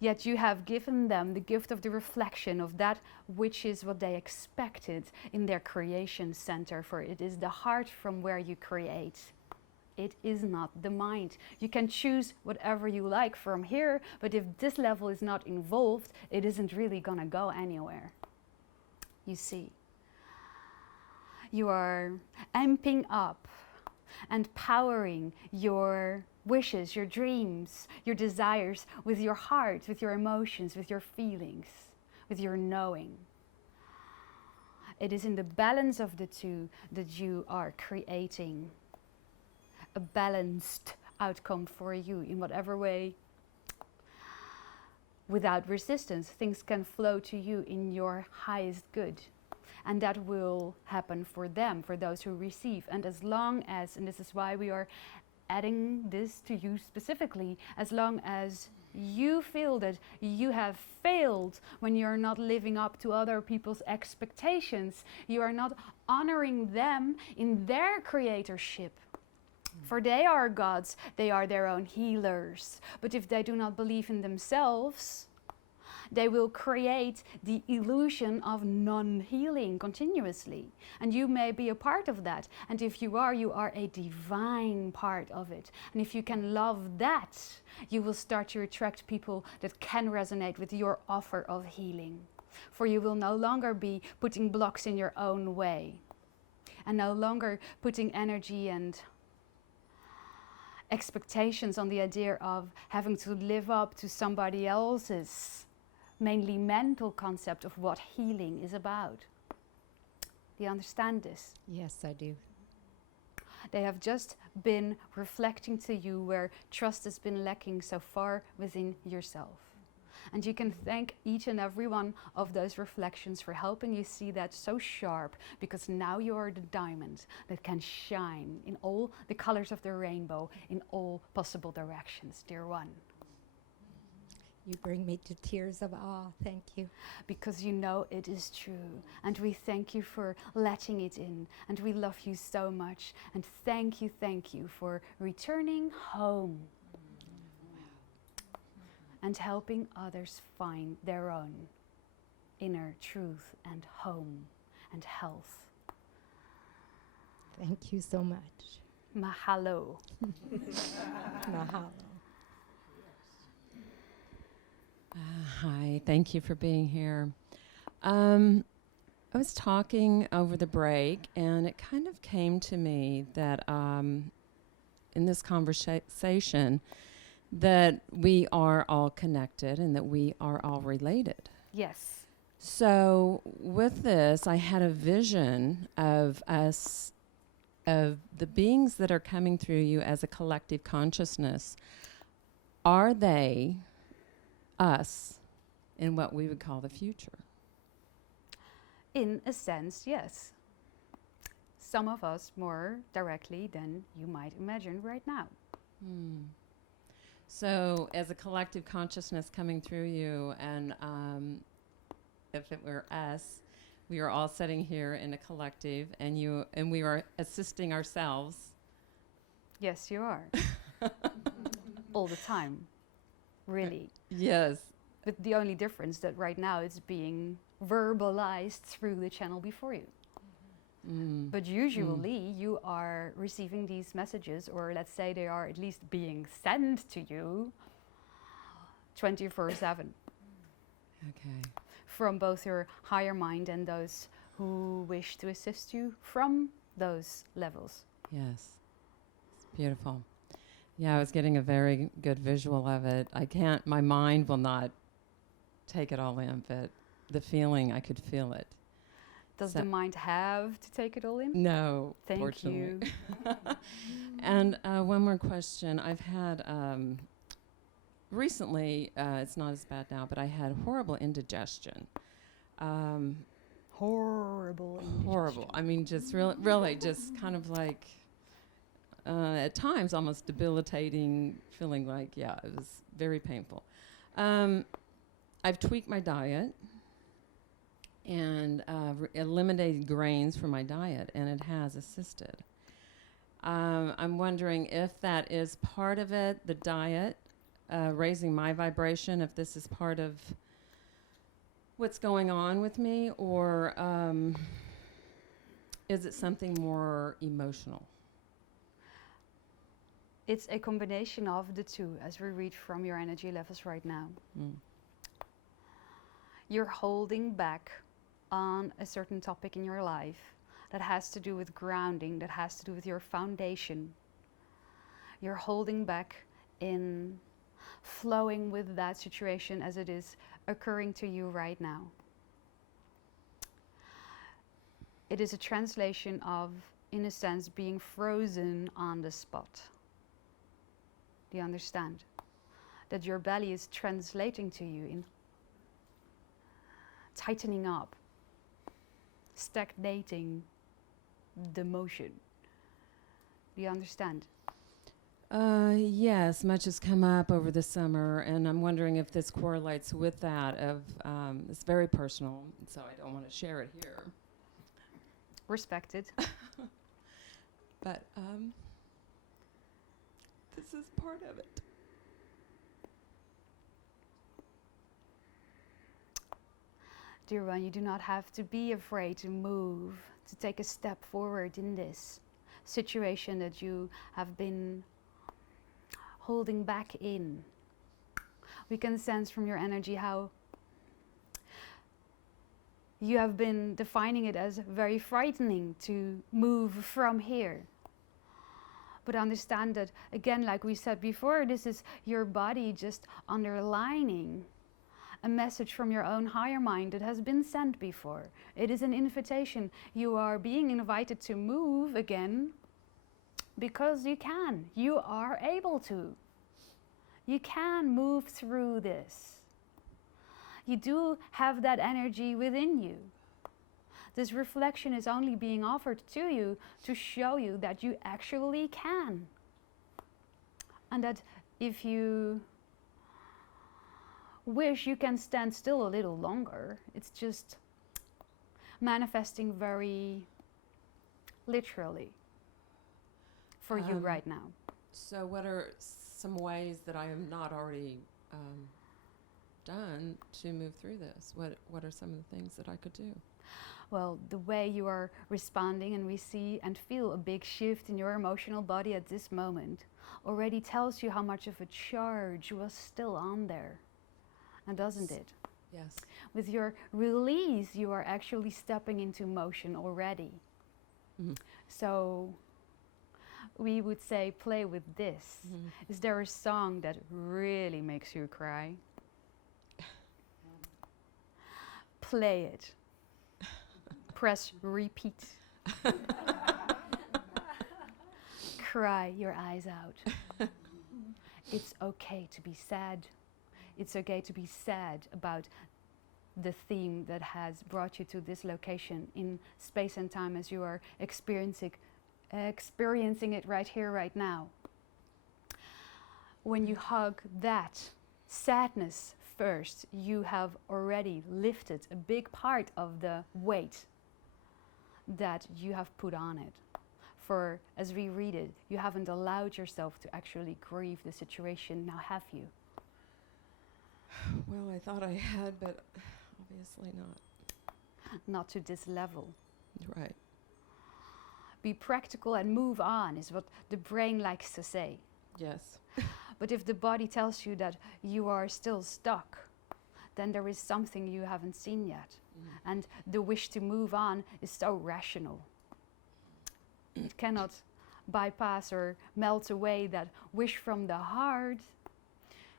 Yet you have given them the gift of the reflection of that which is what they expected in their creation center, for it is the heart from where you create. It is not the mind. You can choose whatever you like from here, but if this level is not involved, it isn't really gonna go anywhere. You see. You are amping up and powering your wishes, your dreams, your desires with your heart, with your emotions, with your feelings, with your knowing. It is in the balance of the two that you are creating a balanced outcome for you in whatever way. Without resistance, things can flow to you in your highest good. And that will happen for them, for those who receive. And as long as, and this is why we are adding this to you specifically, as long as you feel that you have failed when you're not living up to other people's expectations, you are not honoring them in their creatorship. For they are gods, they are their own healers. But if they do not believe in themselves, they will create the illusion of non-healing continuously. And you may be a part of that. And if you are a divine part of it. And if you can love that, you will start to attract people that can resonate with your offer of healing. For you will no longer be putting blocks in your own way. And no longer putting energy and expectations on the idea of having to live up to somebody else's mainly mental concept of what healing is about. Do you understand this? Yes, I do. They have just been reflecting to you where trust has been lacking so far within yourself. And you can thank each and every one of those reflections for helping you see that so sharp, because now you are the diamond that can shine in all the colors of the rainbow in all possible directions, dear one. You bring me to tears of awe. Thank you. Because you know it is true. And we thank you for letting it in. And we love you so much. And thank you for returning home. And helping others find their own inner truth and home and health. Thank you so much. Mahalo. Mahalo. Hi, thank you for being here. I was talking over the break, and it kind of came to me that in this conversation that we are all connected and that we are all related. Yes. So with this, I had a vision of us, of the beings that are coming through you as a collective consciousness. Are they us in what we would call the future? In a sense, yes. Some of us more directly than you might imagine right now. So as a collective consciousness coming through you, and if it were us, we are all sitting here in a collective, and we are assisting ourselves. Yes, you are. All the time. Really. Yes. But the only difference that right now it's being verbalized through the channel before you. But usually you are receiving these messages, or let's say they are at least being sent to you 24/7. Okay. From both your higher mind and those who wish to assist you from those levels. Yes. It's beautiful. Yeah, I was getting a very good visual of it. My mind will not take it all in, but the feeling, I could feel it. Does the mind have to take it all in? No, Thank fortunately. you. And one more question. I've had, recently, it's not as bad now, but I had horrible indigestion. Horrible indigestion. Horrible. I mean, just really just kind of like, at times almost debilitating, feeling like, yeah, it was very painful. I've tweaked my diet and eliminated grains from my diet, and it has assisted. I'm wondering if that is part of it, the diet, raising my vibration, if this is part of what's going on with me, or is it something more emotional? It's a combination of the two, as we read from your energy levels right now. You're holding back on a certain topic in your life that has to do with grounding, that has to do with your foundation. You're holding back in flowing with that situation as it is occurring to you right now. It is a translation of, in a sense, being frozen on the spot. Do you understand? That your belly is translating to you in tightening up, stagnating the motion. Do you understand? Yes, much has come up over the summer, and I'm wondering if this correlates with that. It's very personal, so I don't want to share it here. Respected. But this is part of it. Dear one, you do not have to be afraid to move, to take a step forward in this situation that you have been holding back in. We can sense from your energy how you have been defining it as very frightening to move from here. But understand that, again, like we said before, this is your body just underlining a message from your own higher mind that has been sent before. It is an invitation. You are being invited to move again because you can. You are able to. You can move through this. You do have that energy within you. This reflection is only being offered to you to show you that you actually can. And that if you wish, you can stand still a little longer. It's just manifesting very literally for you right now. So what are some ways that I have not already done to move through this? What are some of the things that I could do? Well, the way you are responding, and we see and feel a big shift in your emotional body at this moment, already tells you how much of a charge was still on there. and doesn't it? Yes. With your release, you are actually stepping into motion already. Mhm. So we would say, play with this. Mhm. Is there a song that really makes you cry? Play it. Press repeat. Cry your eyes out. It's okay to be sad. It's okay to be sad about the theme that has brought you to this location in space and time as you are experiencing it right here, right now. When you hug that sadness first, you have already lifted a big part of the weight that you have put on it. For, as we read it, you haven't allowed yourself to actually grieve the situation. Now have you? Well, I thought I had, but obviously not. Not to this level. Right. Be practical and move on is what the brain likes to say. Yes. But if the body tells you that you are still stuck, then there is something you haven't seen yet. And the wish to move on is so rational. It cannot bypass or melt away that wish from the heart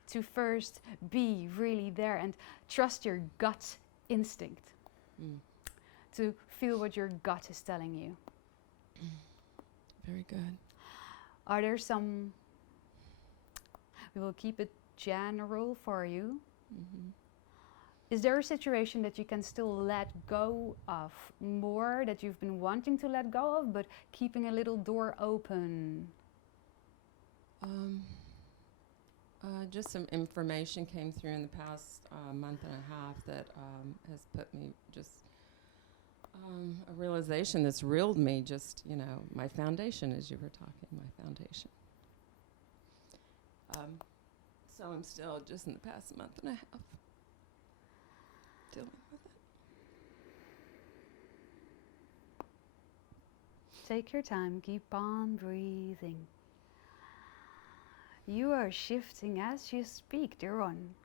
to first be really there and trust your gut instinct. To feel what your gut is telling you. Very good. Are there some, we will keep it general for you. Is there a situation that you can still let go of more, that you've been wanting to let go of, but keeping a little door open? Just some information came through in the past month and a half that has put me just a realization that's reeled me, just, you know, my foundation, as you were talking, my foundation. So I'm still just in the past month and a half dealing with it. Take your time, keep on breathing. You are shifting as you speak, dear one.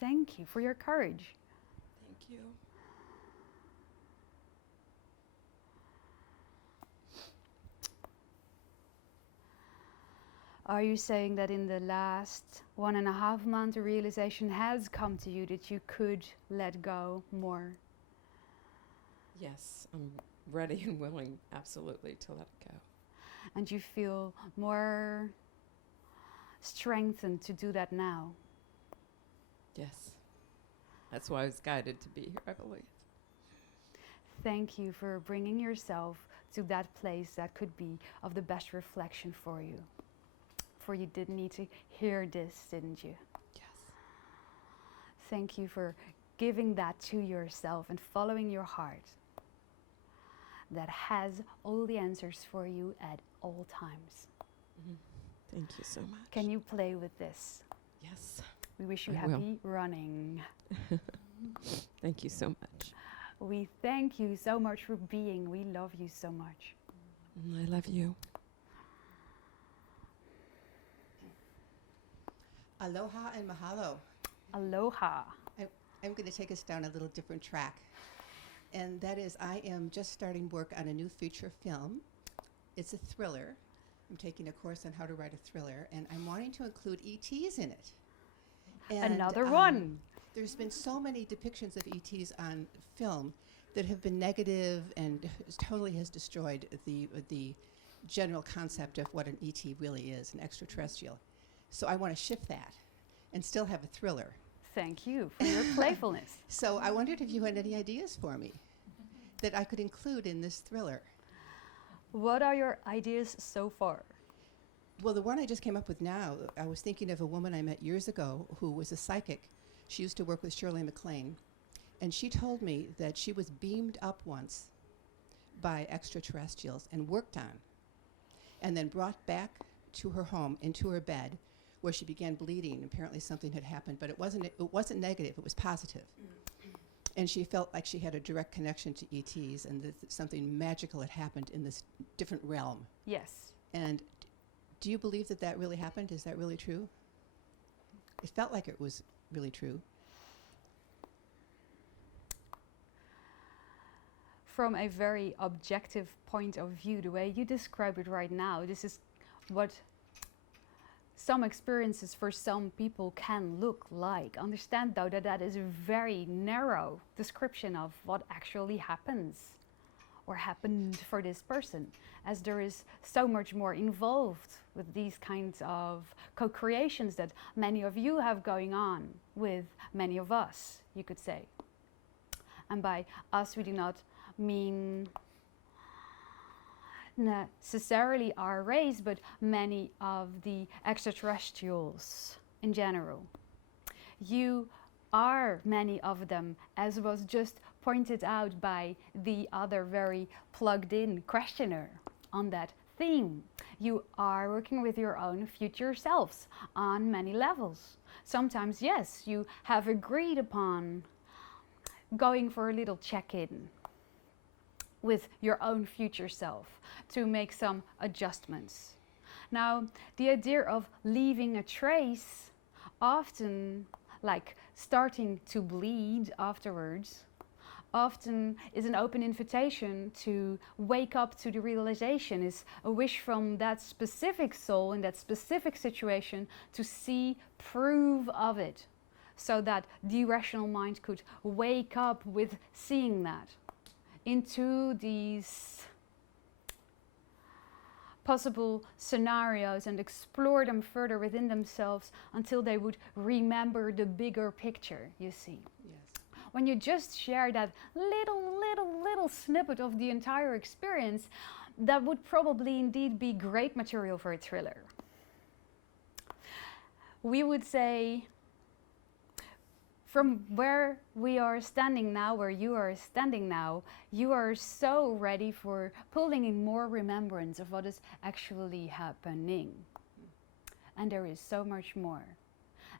Thank you for your courage. Thank you. Are you saying that in the last 1.5 months, a realization has come to you that you could let go more? Yes, I'm ready and willing, absolutely, to let it go. And you feel more strengthened to do that now? Yes. That's why I was guided to be here, I believe. Thank you for bringing yourself to that place that could be of the best reflection for you. For you did need to hear this, didn't you? Yes. Thank you for giving that to yourself and following your heart that has all the answers for you at all times. Thank you so much. Can you play with this? Yes. We wish you I will. happy running. Thank you so much. We thank you so much for being. We love you so much. I love you. Aloha and mahalo. Aloha. I'm going to take us down a little different track. And that is, I am just starting work on a new feature film. It's a thriller. I'm taking a course on how to write a thriller, and I'm wanting to include ETs in it. And, Another one. There's been so many depictions of ETs on film that have been negative and totally has destroyed the general concept of what an ET really is, an extraterrestrial. So I want to shift that and still have a thriller. Thank you for your playfulness. So I wondered if you had any ideas for me that I could include in this thriller. What are your ideas so far? Well, the one I just came up with now, I was thinking of a woman I met years ago who was a psychic. She used to work with Shirley MacLaine. And she told me that she was beamed up once by extraterrestrials and worked on, and then brought back to her home, into her bed, where she began bleeding. Apparently something had happened, but it wasn't negative, it was positive. And she felt like she had a direct connection to ETs and that something magical had happened in this different realm. Yes. And do you believe that that really happened? Is that really true? It felt like it was really true. from a very objective point of view, the way you describe it right now, this is what some experiences for some people can look like. Understand though that that is a very narrow description of what actually happens or happened for this person, as there is so much more involved with these kinds of co-creations that many of you have going on with many of us, you could say. And by us, we do not mean necessarily our race, but many of the extraterrestrials in general. You are many of them, as was just pointed out by the other very plugged in questioner on that theme. You are working with your own future selves on many levels. Sometimes, yes, you have agreed upon going for a little check-in with your own future self to make some adjustments. Now, the idea of leaving a trace, often like starting to bleed afterwards, often is an open invitation to wake up to the realization, is a wish from that specific soul in that specific situation to see proof of it, so that the rational mind could wake up with seeing that into these possible scenarios and explore them further within themselves until they would remember the bigger picture, you see. Yes. When you just share that little snippet of the entire experience, that would probably indeed be great material for a thriller. We would say, from where we are standing now, where you are standing now, you are so ready for pulling in more remembrance of what is actually happening. And there is so much more.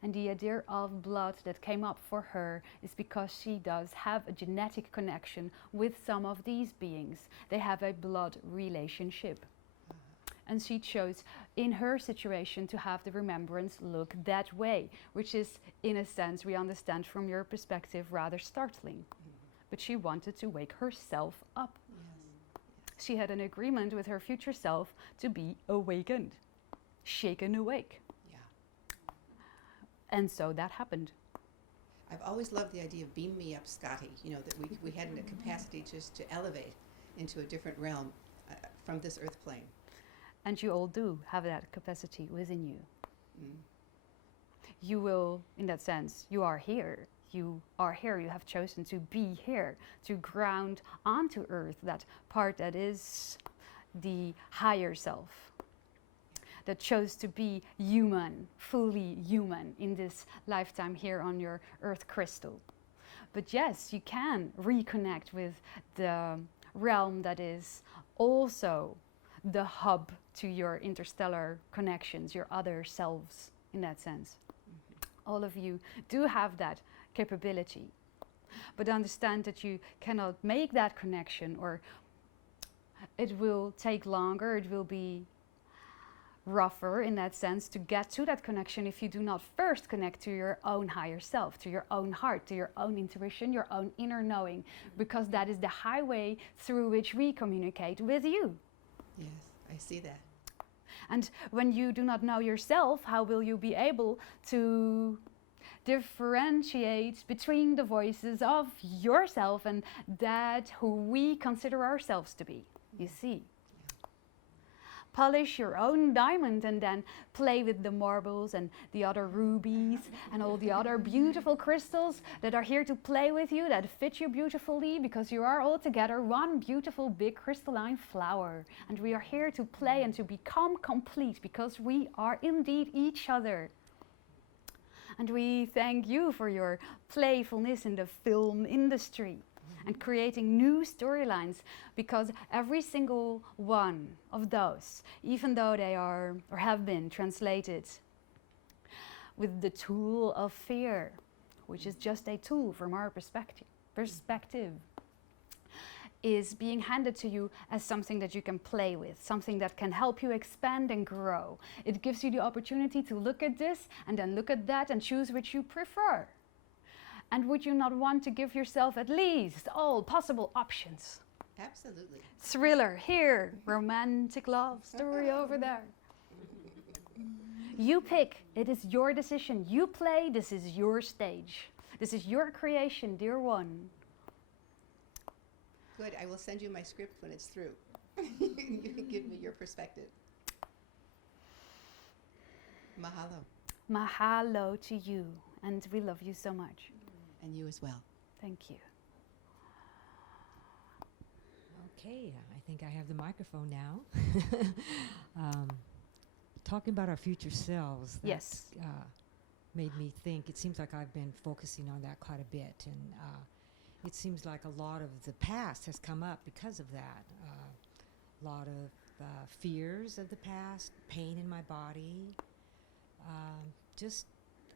And the idea of blood that came up for her is because she does have a genetic connection with some of these beings. They have a blood relationship. And she chose, in her situation, to have the remembrance look that way, which is, in a sense, we understand from your perspective, rather startling. But she wanted to wake herself up. Yes. She had an agreement with her future self to be awakened, shaken awake. Yeah. And so that happened. I've always loved the idea of beam me up, Scotty. You know, that we had a capacity just to elevate into a different realm from this earth plane. And you all do have that capacity within you. Mm. You will, in that sense, you are here. You are here, you have chosen to be here, to ground onto earth, that part that is the higher self, that chose to be human, fully human in this lifetime here on your earth crystal. But yes, you can reconnect with the realm that is also the hub to your interstellar connections, your other selves, in that sense. All of you do have that capability. But understand that you cannot make that connection, or it will take longer, it will be rougher in that sense to get to that connection if you do not first connect to your own higher self, to your own heart, to your own intuition, your own inner knowing, because that is the highway through which we communicate with you. Yes, I see that. And when you do not know yourself, how will you be able to differentiate between the voices of yourself and that who we consider ourselves to be? You see. Polish your own diamond and then play with the marbles and the other rubies and all the other beautiful crystals that are here to play with you, that fit you beautifully, because you are all together one beautiful big crystalline flower. And we are here to play and to become complete, because we are indeed each other. And we thank you for your playfulness in the film industry and creating new storylines, because every single one of those, even though they are or have been translated with the tool of fear, which is just a tool from our perspective, is being handed to you as something that you can play with, something that can help you expand and grow. It gives you the opportunity to look at this and then look at that and choose which you prefer. And would you not want to give yourself at least all possible options Absolutely. Thriller here, romantic love story over there. You pick. It is your decision. You play. This is your stage. This is your creation, dear one. Good. I will send you my script when it's through. You can give me your perspective. Mahalo. Mahalo to you, and we love you so much. And you as well. Thank you. Okay, I think I have the microphone now. Talking about our future selves. Yes. Made me think. It seems like I've been focusing on that quite a bit, and it seems like a lot of the past has come up because of that. A lot of fears of the past, pain in my body.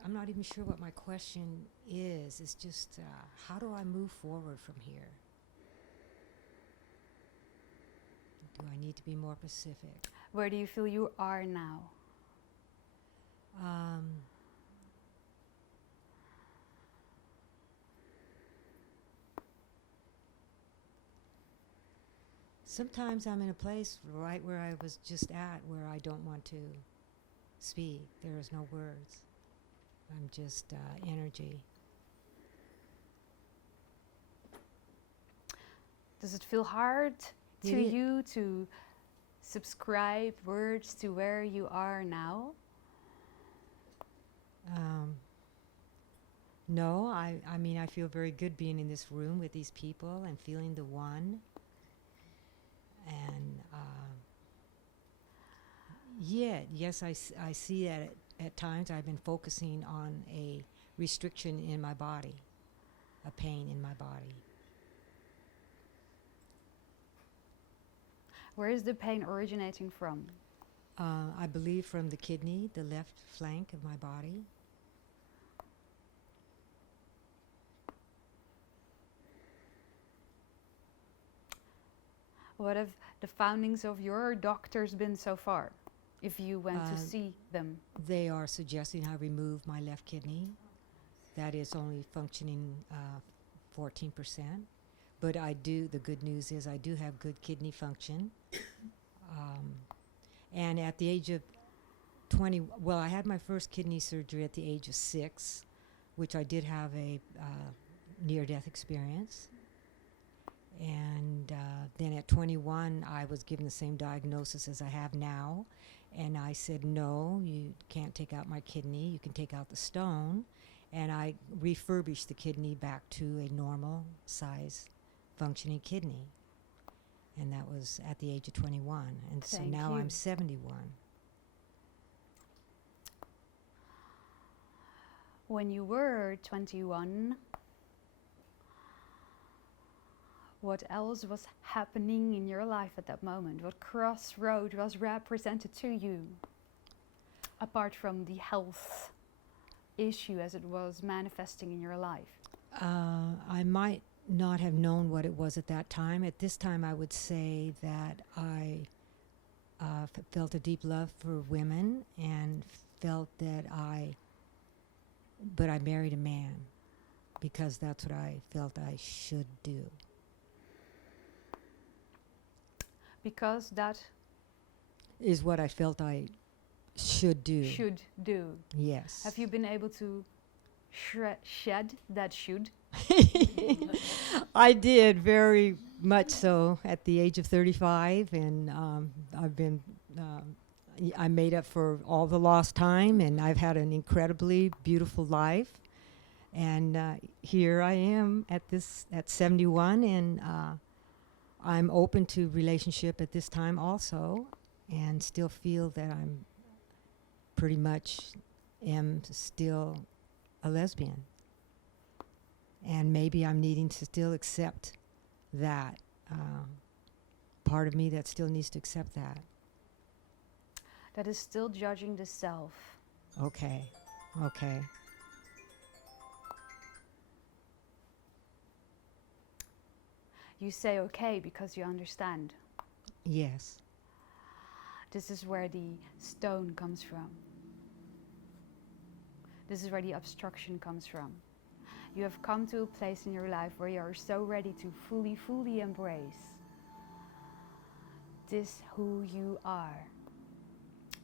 I'm not even sure what my question is. It's just, how do I move forward from here? Do I need to be more specific? Where do you feel you are now? Sometimes I'm in a place right where I was just at, where I don't want to speak. There is no words. I'm just energy. Does it feel hard to you to subscribe words to where you are now? No, I mean, I feel very good being in this room with these people and feeling the one. And yes, I see that at times I've been focusing on a restriction in my body, a pain in my body. Where is the pain originating from? I believe from the kidney, the left flank of my body. What have the findings of your doctors been so far, if you went to see them? They are suggesting I remove my left kidney. That is only functioning 14%. But the good news is I do have good kidney function. And at the age of 20, well, I had my first kidney surgery at the age of 6, which I did have a near-death experience. And then at 21, I was given the same diagnosis as I have now. And I said, no, you can't take out my kidney. You can take out the stone. And I refurbished the kidney back to a normal size functioning kidney. And that was at the age of 21. And so now I'm 71. When you were 21, what else was happening in your life at that moment? What crossroad was represented to you? Apart from the health issue as it was manifesting in your life. I might not have known what it was at that time. At this time, I would say that I felt a deep love for women and felt that but I married a man because that's what I felt I should do. Because that is what I felt I should do. Should do. Yes. Have you been able to shed that should? I did very much so at the age of 35, and I made up for all the lost time, and I've had an incredibly beautiful life. And here I am at 71, and I'm open to relationship at this time also, and still feel that I'm pretty much am still a lesbian. And maybe I'm needing to still accept that part of me that still needs to accept that. That is still judging the self. Okay. You say okay because you understand. Yes. This is where the stone comes from. This is where the obstruction comes from. You have come to a place in your life where you are so ready to fully embrace. this who you are.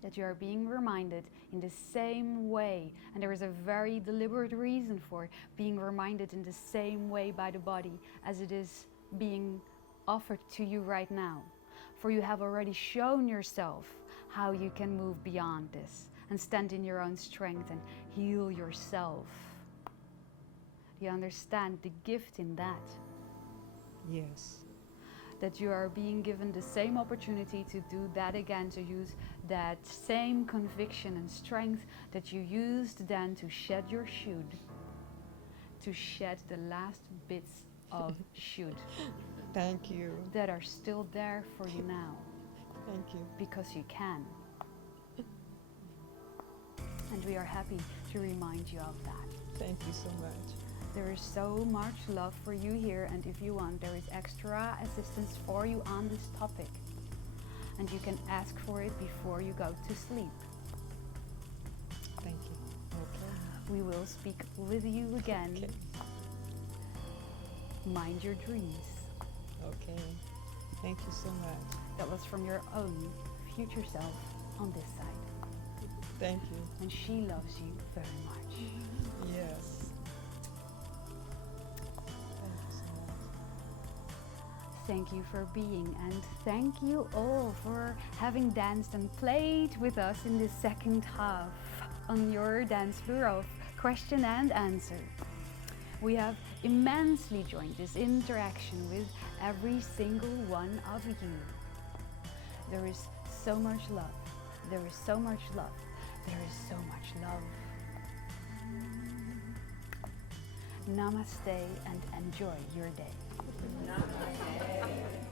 That you are being reminded in the same way, and there is a very deliberate reason for being reminded in the same way by the body as it is being offered to you right now. For you have already shown yourself how you can move beyond this and stand in your own strength and heal yourself. You understand the gift in that? Yes. That you are being given the same opportunity to do that again, to use that same conviction and strength that you used then to shed your should, to shed the last bits of should. Thank you. That are still there for you now. Thank you. Because you can. And we are happy to remind you of that. Thank you so much. There is so much love for you here, and if you want, there is extra assistance for you on this topic. And you can ask for it before you go to sleep. Thank you. Okay. We will speak with you again. Okay. Mind your dreams. Okay. Thank you so much. That was from your own future self on this side. Thank you. And she loves you very much. Yes. Thank you for being, and thank you all for having danced and played with us in this second half on your dance floor of question and answer. We have immensely enjoyed this interaction with every single one of you. There is so much love. There is so much love. There is so much love. Namaste and enjoy your day. Namaste.